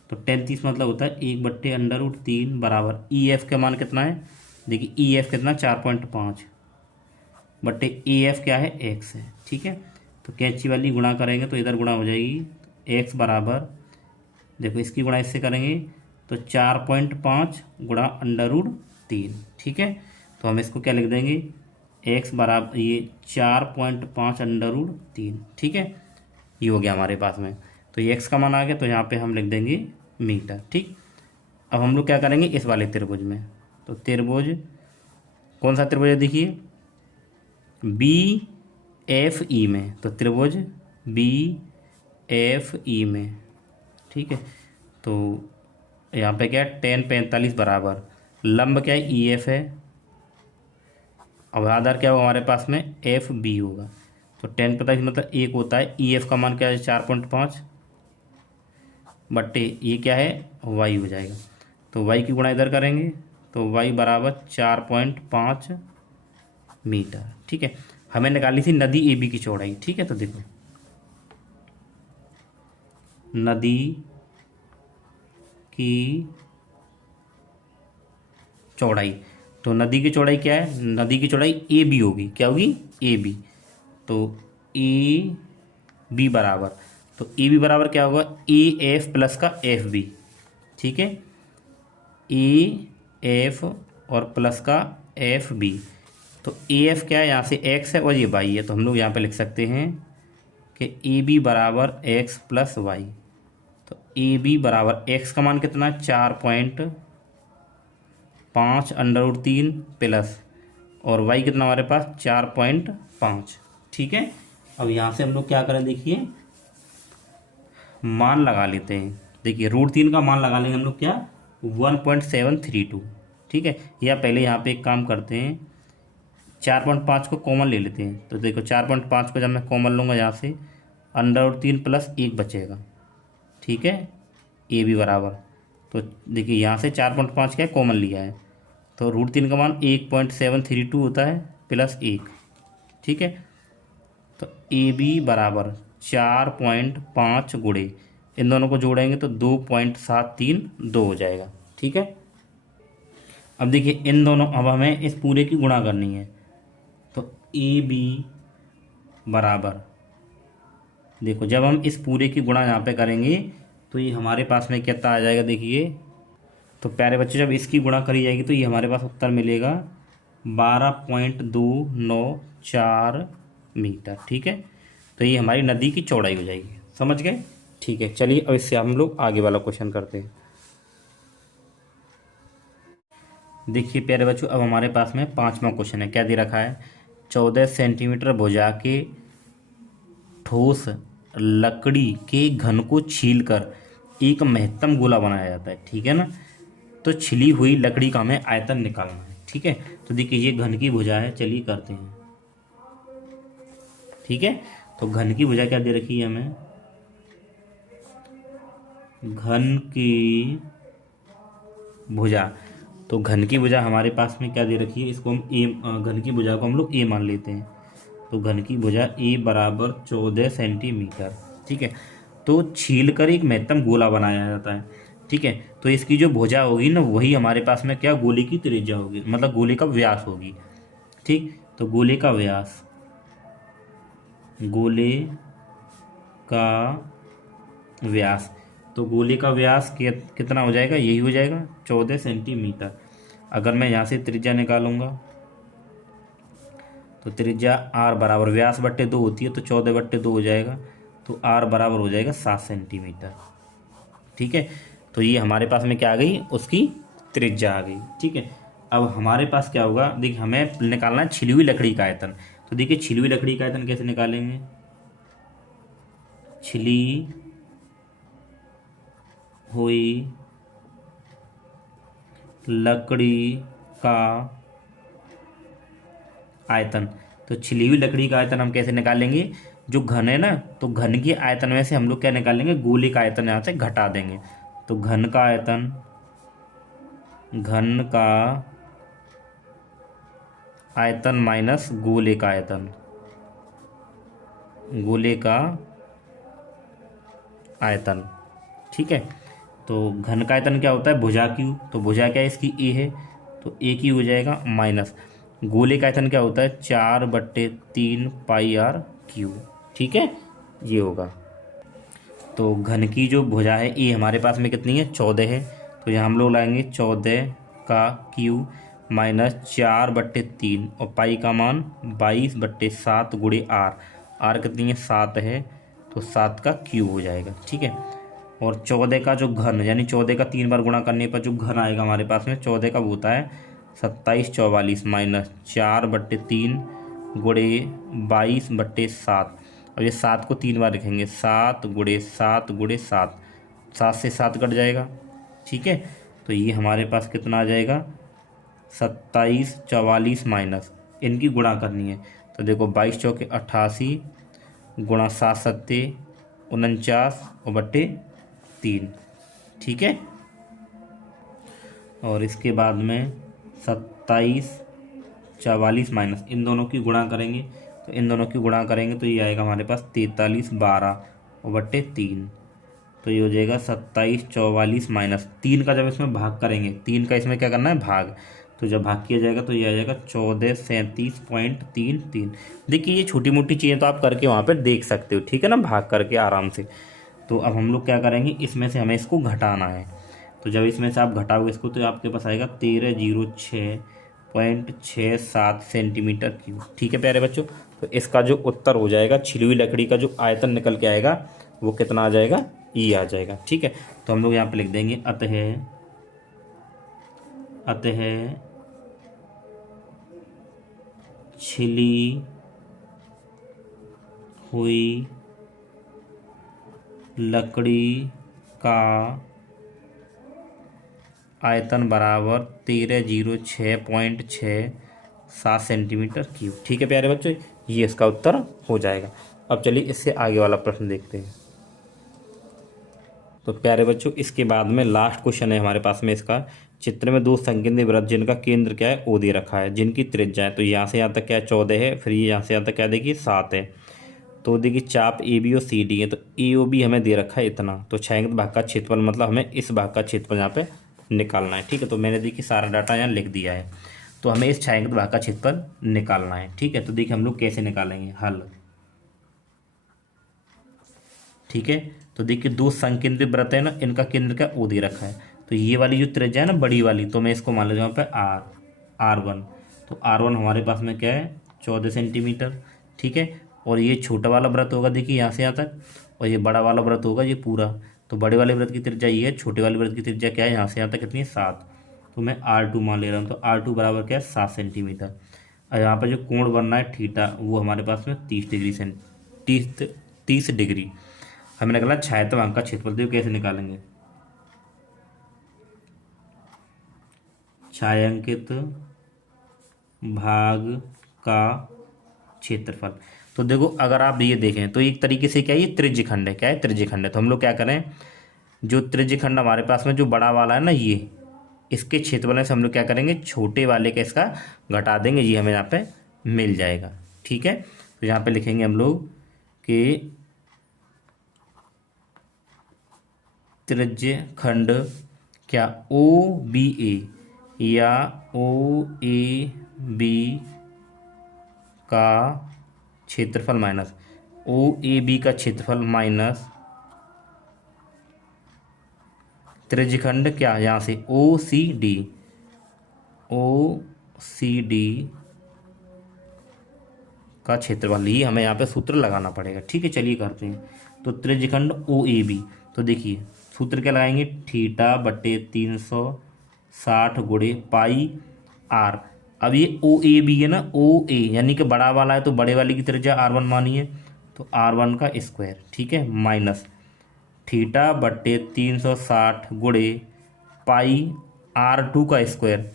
तो 10 30 मतलब होता है 1/√3 बराबर ई एफ का मान कितना है, देखिए ई एफ कितना, 4.5 बट्टे ए एफ क्या है, एक्स है। ठीक है, तो कैंची वाली गुणा करेंगे तो इधर गुणा हो जाएगी, एक्स बराबर, देखो इसकी गुणा इससे करेंगे तो 4.5 गुणा √3। ठीक है, तो हम इसको क्या लिख देंगे, एक्स बराबर ये 4.5 √3। ठीक है, ये हो गया हमारे पास में, तो ये एक्स का मान आ गया, तो यहाँ पे हम लिख देंगे मीटर। ठीक, अब हम लोग क्या करेंगे इस वाले त्रिभुज में, तो त्रिभुज कौन सा त्रिभुज है, देखिए बी एफ ई में, तो त्रिभुज बी एफ ई में। ठीक है, तो यहाँ पे क्या है, 10 45 बराबर लंब क्या है, ई एफ है, अब आधार क्या होगा हमारे पास में, एफ बी होगा। तो 10 45 मतलब 1 होता है, ई एफ का मान क्या है, 4.5 बट्टे ये क्या है, वाई हो जाएगा। तो वाई की गुणा इधर करेंगे तो वाई बराबर 4.5 मीटर। ठीक है, हमें निकाली थी नदी ए बी की चौड़ाई। ठीक है, तो देखो नदी की चौड़ाई, तो नदी की चौड़ाई क्या है, नदी की चौड़ाई ए बी होगी, क्या होगी, ए बी। तो ए बी बराबर, तो ए बी बराबर क्या होगा, ए एफ प्लस का एफ बी। ठीक है, ए एफ और प्लस का एफ बी, तो ए एफ क्या है, यहाँ से एक्स है और ये वाई है, तो हम लोग यहाँ पे लिख सकते हैं कि ए बी बराबर एक्स प्लस वाई। तो ए बी बराबर एक्स का मान कितना, 4.5 √3 प्लस, और वाई कितना हमारे पास, 4.5। ठीक है, अब यहाँ से हम लोग क्या करें, देखिए मान लगा लेते हैं। देखिए √3 का मान लगा लेंगे हम लोग क्या, 1.732। ठीक है, या पहले यहाँ पे एक काम करते हैं, 4.5 को कॉमन ले लेते हैं। तो देखो 4.5 को जब मैं कॉमन लूँगा यहाँ से, √3 प्लस 1 बचेगा। ठीक है, ए बी बराबर, तो देखिए यहाँ से 4.5 क्या कॉमन लिया है, तो √3 का मान 1.732 होता है प्लस 1। ठीक है, तो ए बी बराबर 4.5 गुणे, इन दोनों को जोड़ेंगे तो 2.732 हो जाएगा। ठीक है, अब देखिए इन दोनों, अब हमें इस पूरे की गुणा करनी है, तो ए बी बराबर, देखो जब हम इस पूरे की गुणा यहाँ पे करेंगे तो ये हमारे पास में कितना आ जाएगा, देखिए तो प्यारे बच्चे जब इसकी गुणा करी जाएगी तो ये हमारे पास उत्तर मिलेगा 12.294 मीटर। ठीक है, तो ये हमारी नदी की चौड़ाई हो जाएगी, समझ गए। ठीक है, चलिए अब इससे हम लोग आगे वाला क्वेश्चन करते हैं। देखिए प्यारे बच्चों, अब हमारे पास में 5वां क्वेश्चन है। क्या दे रखा है, 14 सेंटीमीटर भुजा के ठोस लकड़ी के घन को छीलकर एक महत्तम गोला बनाया जाता है। ठीक है ना, तो छिली हुई लकड़ी का हमें आयतन निकालना है। ठीक है, तो देखिए ये घन की भुजा है, चलिए करते हैं। ठीक है, तो घन की भुजा क्या दे रखी है हमें, घन की भुजा। तो घन की भुजा हमारे पास में क्या दे रखी है, इसको हम ए, घन की भुजा को हम लोग ए मान लेते हैं। तो घन की भुजा ए बराबर 14 सेंटीमीटर। ठीक है, तो छील कर एक महत्तम गोला बनाया जाता है। ठीक है, तो इसकी जो भुजा होगी ना, वही हमारे पास में क्या गोले की त्रिज्या होगी, मतलब गोले का व्यास होगी। ठीक, तो गोले का व्यास, गोले का व्यास, तो गोले का व्यास कितना हो जाएगा, यही हो जाएगा 14 सेंटीमीटर। अगर मैं यहाँ से त्रिज्या निकालूंगा तो त्रिज्या आर बराबर व्यास बट्टे 2 होती है, तो 14/2 हो जाएगा, तो आर बराबर हो जाएगा 7 सेंटीमीटर। ठीक है, तो ये हमारे पास में क्या आ गई, उसकी त्रिज्या आ गई। ठीक है, अब हमारे पास क्या होगा, देखिए हमें निकालना है छिली हुई लकड़ी का आयतन। तो देखिए छिली हुई लकड़ी का आयतन कैसे निकालेंगे, छिली हुई लकड़ी का आयतन। तो छिली हुई लकड़ी का आयतन हम कैसे निकालेंगे, जो घन है ना, तो घन के आयतन में से हम लोग क्या निकालेंगे, गोले का आयतन यहाँ से घटा देंगे। तो घन का आयतन, घन का आयतन माइनस गोले का आयतन, गोले का आयतन। ठीक है, तो घन का आयतन क्या होता है, भुजा क्यू, तो भुजा क्या है इसकी ए है, तो ए क्यू हो जाएगा, माइनस गोले का आयतन क्या होता है 4/3 पाई r क्यू। ठीक है, ये होगा। तो घन की जो भुजा है ए हमारे पास में कितनी है, 14 है, तो यहाँ हम लोग लाएंगे 14 का क्यू माइनस 4/3, और पाई का मान 22/7 गुणे आर, आर कितनी है 7 है, तो 7 का क्यूब हो जाएगा। ठीक है, और 14 का जो घन, यानी 14 का 3 बार गुणा करने पर जो घन आएगा हमारे पास में 14 का वो होता है 2744 माइनस 4/3 गुणे 22/7। अब ये 7 को 3 बार लिखेंगे, 7 गुणे 7 गुणे 7, 7 से 7 कट जाएगा। ठीक है, तो ये हमारे पास कितना आ जाएगा 2744 माइनस, इनकी गुणा करनी है। तो देखो 22 चौके 88 गुणा 7 सत्ते 49 और बट्टे 3। ठीक है, और इसके बाद में 2744 माइनस, इन दोनों की गुणा करेंगे, तो इन दोनों की गुणा करेंगे तो ये आएगा हमारे पास 4312 और बट्टे 3। तो ये हो जाएगा 2744 माइनस 3 का जब इसमें भाग करेंगे, 3 का इसमें क्या करना है भाग, तो जब भाग किया जाएगा तो ये आ जाएगा 1437.33। देखिए ये छोटी मोटी चीज़ें तो आप करके वहाँ पर देख सकते हो, ठीक है ना, भाग करके आराम से। तो अब हम लोग क्या करेंगे, इसमें से हमें इसको घटाना है। तो जब इसमें से आप घटाओगे इसको तो आपके पास आएगा 1306.67 सेंटीमीटर क्यूब। ठीक है प्यारे बच्चों, तो इसका जो उत्तर हो जाएगा, छिली हुई लकड़ी का जो आयतन निकल के आएगा वो कितना आ जाएगा, ई आ जाएगा। ठीक है, तो हम लोग यहाँ पे लिख देंगे अतः छिली हुई लकड़ी का आयतन बराबर 1306.67 सेंटीमीटर क्यूब। ठीक है प्यारे बच्चों, ये इसका उत्तर हो जाएगा। अब चलिए इससे आगे वाला प्रश्न देखते हैं। तो प्यारे बच्चों इसके बाद में लास्ट क्वेश्चन है हमारे पास में इसका, चित्र में दो संकेंद्रित वृत्त जिनका केंद्र क्या है, ओ दे रखा है, जिनकी त्रिज्या है, तो यहाँ से यहाँ तक क्या है 14 है, फिर ये यहाँ से यहाँ तक क्या देखिए 7 है। तो देखिए चाप ए बी और सी डी है, तो ए ओ बी हमें दे रखा है इतना, तो छायांकित भाग का क्षेत्रफल मतलब हमें इस भाग का क्षेत्रफल यहाँ पे निकालना है। ठीक है, तो मैंने देखिए सारा डाटा यहाँ लिख दिया है, तो हमें इस छायांकित भाग का क्षेत्रफल निकालना है। ठीक है, तो देखिए हम लोग कैसे निकालेंगे, हल। ठीक है, तो देखिए दो संकेंद्रित वृत्त है ना, इनका केंद्र क्या ओ दे रखा है, तो ये वाली जो त्रिज्या है ना बड़ी वाली, तो मैं इसको मान लेता हूँ यहाँ पे R1। तो R1 हमारे पास में क्या है 14 सेंटीमीटर। ठीक है, और ये छोटा वाला वृत्त होगा देखिए यहाँ से यहाँ तक, और ये बड़ा वाला वृत्त होगा ये पूरा। तो बड़े वाले वृत्त की त्रिज्या ये है, छोटे वाले वृत्त की त्रिज्या क्या है यहाँ से यहाँ तक कितनी है 7। तो मैं R2 मान ले रहा हूँ, तो R2 बराबर क्या है 7 सेंटीमीटर। और यहाँ पर जो कोण बनना है थीटा, वो हमारे पास में 30 डिग्री। हमें निकाला छायांकित भाग का क्षेत्रफल, देखो कैसे निकालेंगे, छायांकित भाग का क्षेत्रफल। तो देखो अगर आप ये देखें तो एक तरीके से क्या है, ये त्रिज्यखंड है। क्या है, त्रिज्यखंड है। तो हम लोग क्या करें, जो त्रिज्यखंड हमारे पास में जो बड़ा वाला है ना, ये इसके क्षेत्रफल से हम लोग क्या करेंगे, छोटे वाले का इसका घटा देंगे, ये हमें यहाँ पे मिल जाएगा। ठीक है, तो यहाँ पे लिखेंगे हम लोग कि त्रिज्यखंड क्या ओ बी ए या ओ ए बी का क्षेत्रफल माइनस ओ ए बी का क्षेत्रफल माइनस त्रिज्यखंड क्या, यहाँ से ओ सी डी का क्षेत्रफल, ये हमें यहाँ पे सूत्र लगाना पड़ेगा। ठीक है, चलिए करते हैं। तो त्रिज्यखंड ओ ए बी, तो देखिए सूत्र क्या लगाएंगे, थीटा बटे 360 गुणे पाई आर। अब ये ओ ए बी है ना, ओ ए यानी कि बड़ा वाला है, तो बड़े वाले की त्रिज्या R1 मानिए, तो R1 का स्क्वायर। ठीक है, माइनस थीटा बटे 360 गुणे पाई R2 का स्क्वायर,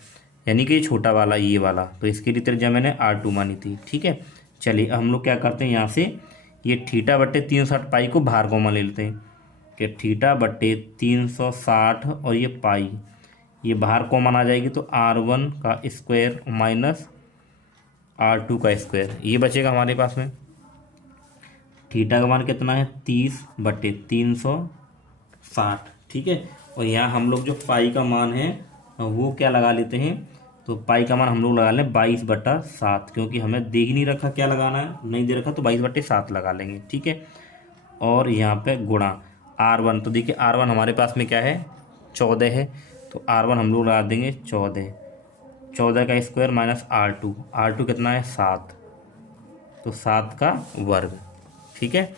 यानी कि छोटा वाला ये वाला, तो इसके लिए त्रिज्या मैंने R2 मानी थी। ठीक है, चलिए हम लोग क्या करते हैं, यहाँ से ये थीटा बट्टे 360 पाई को बाहर कॉमन ले लेते हैं कि थीटा बट्टे 360 और ये पाई, ये बाहर कॉमन आ जाएगी, तो R1 का स्क्वायर माइनस R2 का स्क्वायर, ये बचेगा हमारे पास में। थीटा का मान कितना है, 30/360। ठीक है, और यहाँ हम लोग जो पाई का मान है वो क्या लगा लेते हैं, तो पाई का मान हम लोग लगा लें 22/7, क्योंकि हमें दे ही नहीं रखा क्या लगाना है, नहीं दे रखा तो 22/7 लगा लेंगे। ठीक है, और यहाँ पे गुणा R1, तो देखिए R1 हमारे पास में क्या है, 14 है, तो R1 हम लोग लगा देंगे 14 का स्क्वायर माइनस R2 कितना है 7, तो 7 का वर्ग। ठीक है,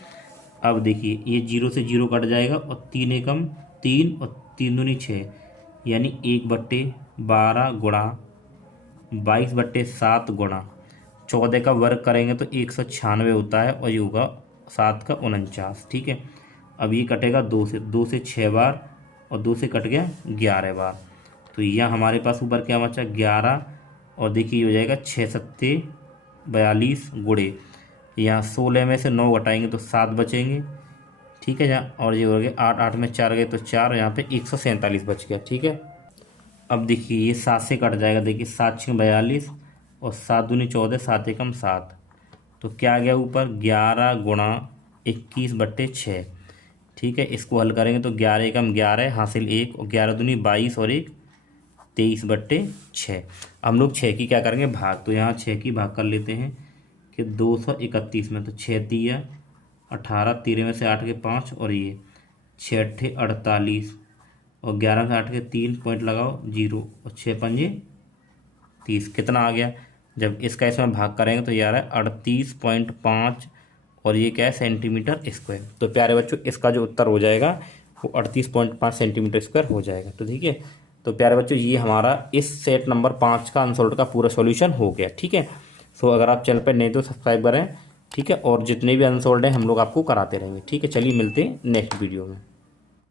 अब देखिए ये 0 से 0 कट जाएगा, और 3 एकम 3 और 3 दूनी 6, यानी 1/12 गुणा 22/7 गुणा 14 का वर्ग करेंगे तो 196 होता है, और ये होगा 7 का 49। ठीक है, अब ये कटेगा 2 से 6 बार, और 2 से कट गया 11 बार, तो यह हमारे पास ऊपर क्या बचा 11, और देखिए ये हो जाएगा 6 सत्ते 42 गुणे, यहाँ 16 में से 9 घटाएंगे तो 7 बचेंगे। ठीक है, यहाँ और ये हो गया 8 में 4 गए तो 4, यहाँ पे 147 बच गया। ठीक है, अब देखिए ये 7 से कट जाएगा, देखिए 7 6 42 और 7 दूनी 14, 7 एकम 7, तो क्या आ गया ऊपर 11 गुणा 21/6। ठीक है, इसको हल करेंगे तो 11 एकम 11 हासिल 1, और 11 दूनी 22 और 1 23/6। हम लोग 6 की क्या करेंगे भाग, तो यहाँ 6 की भाग कर लेते हैं कि 231 में, तो 6 तिया 18, 13 में से 8 के 5, और ये 6 8 48, और 11 से 8 के 3 पॉइंट लगाओ 0, और 6 पंजे 30, कितना आ गया, जब इसका इसमें भाग करेंगे तो ये आ रहा है 38.5, और ये क्या है सेंटीमीटर स्क्वायर। तो प्यारे बच्चों इसका जो उत्तर हो जाएगा वो 38.5 सेंटीमीटर स्क्वायर हो जाएगा। तो ठीक है, तो प्यारे बच्चों ये हमारा इस सेट नंबर 5 का अनसॉल्व्ड का पूरा सॉल्यूशन हो गया। ठीक है, सो अगर आप चैनल पर नहीं तो सब्सक्राइब करें। ठीक है, और जितने भी अनसॉल्व्ड हैं हम लोग आपको कराते रहेंगे। ठीक है, चलिए मिलते हैं नेक्स्ट वीडियो में।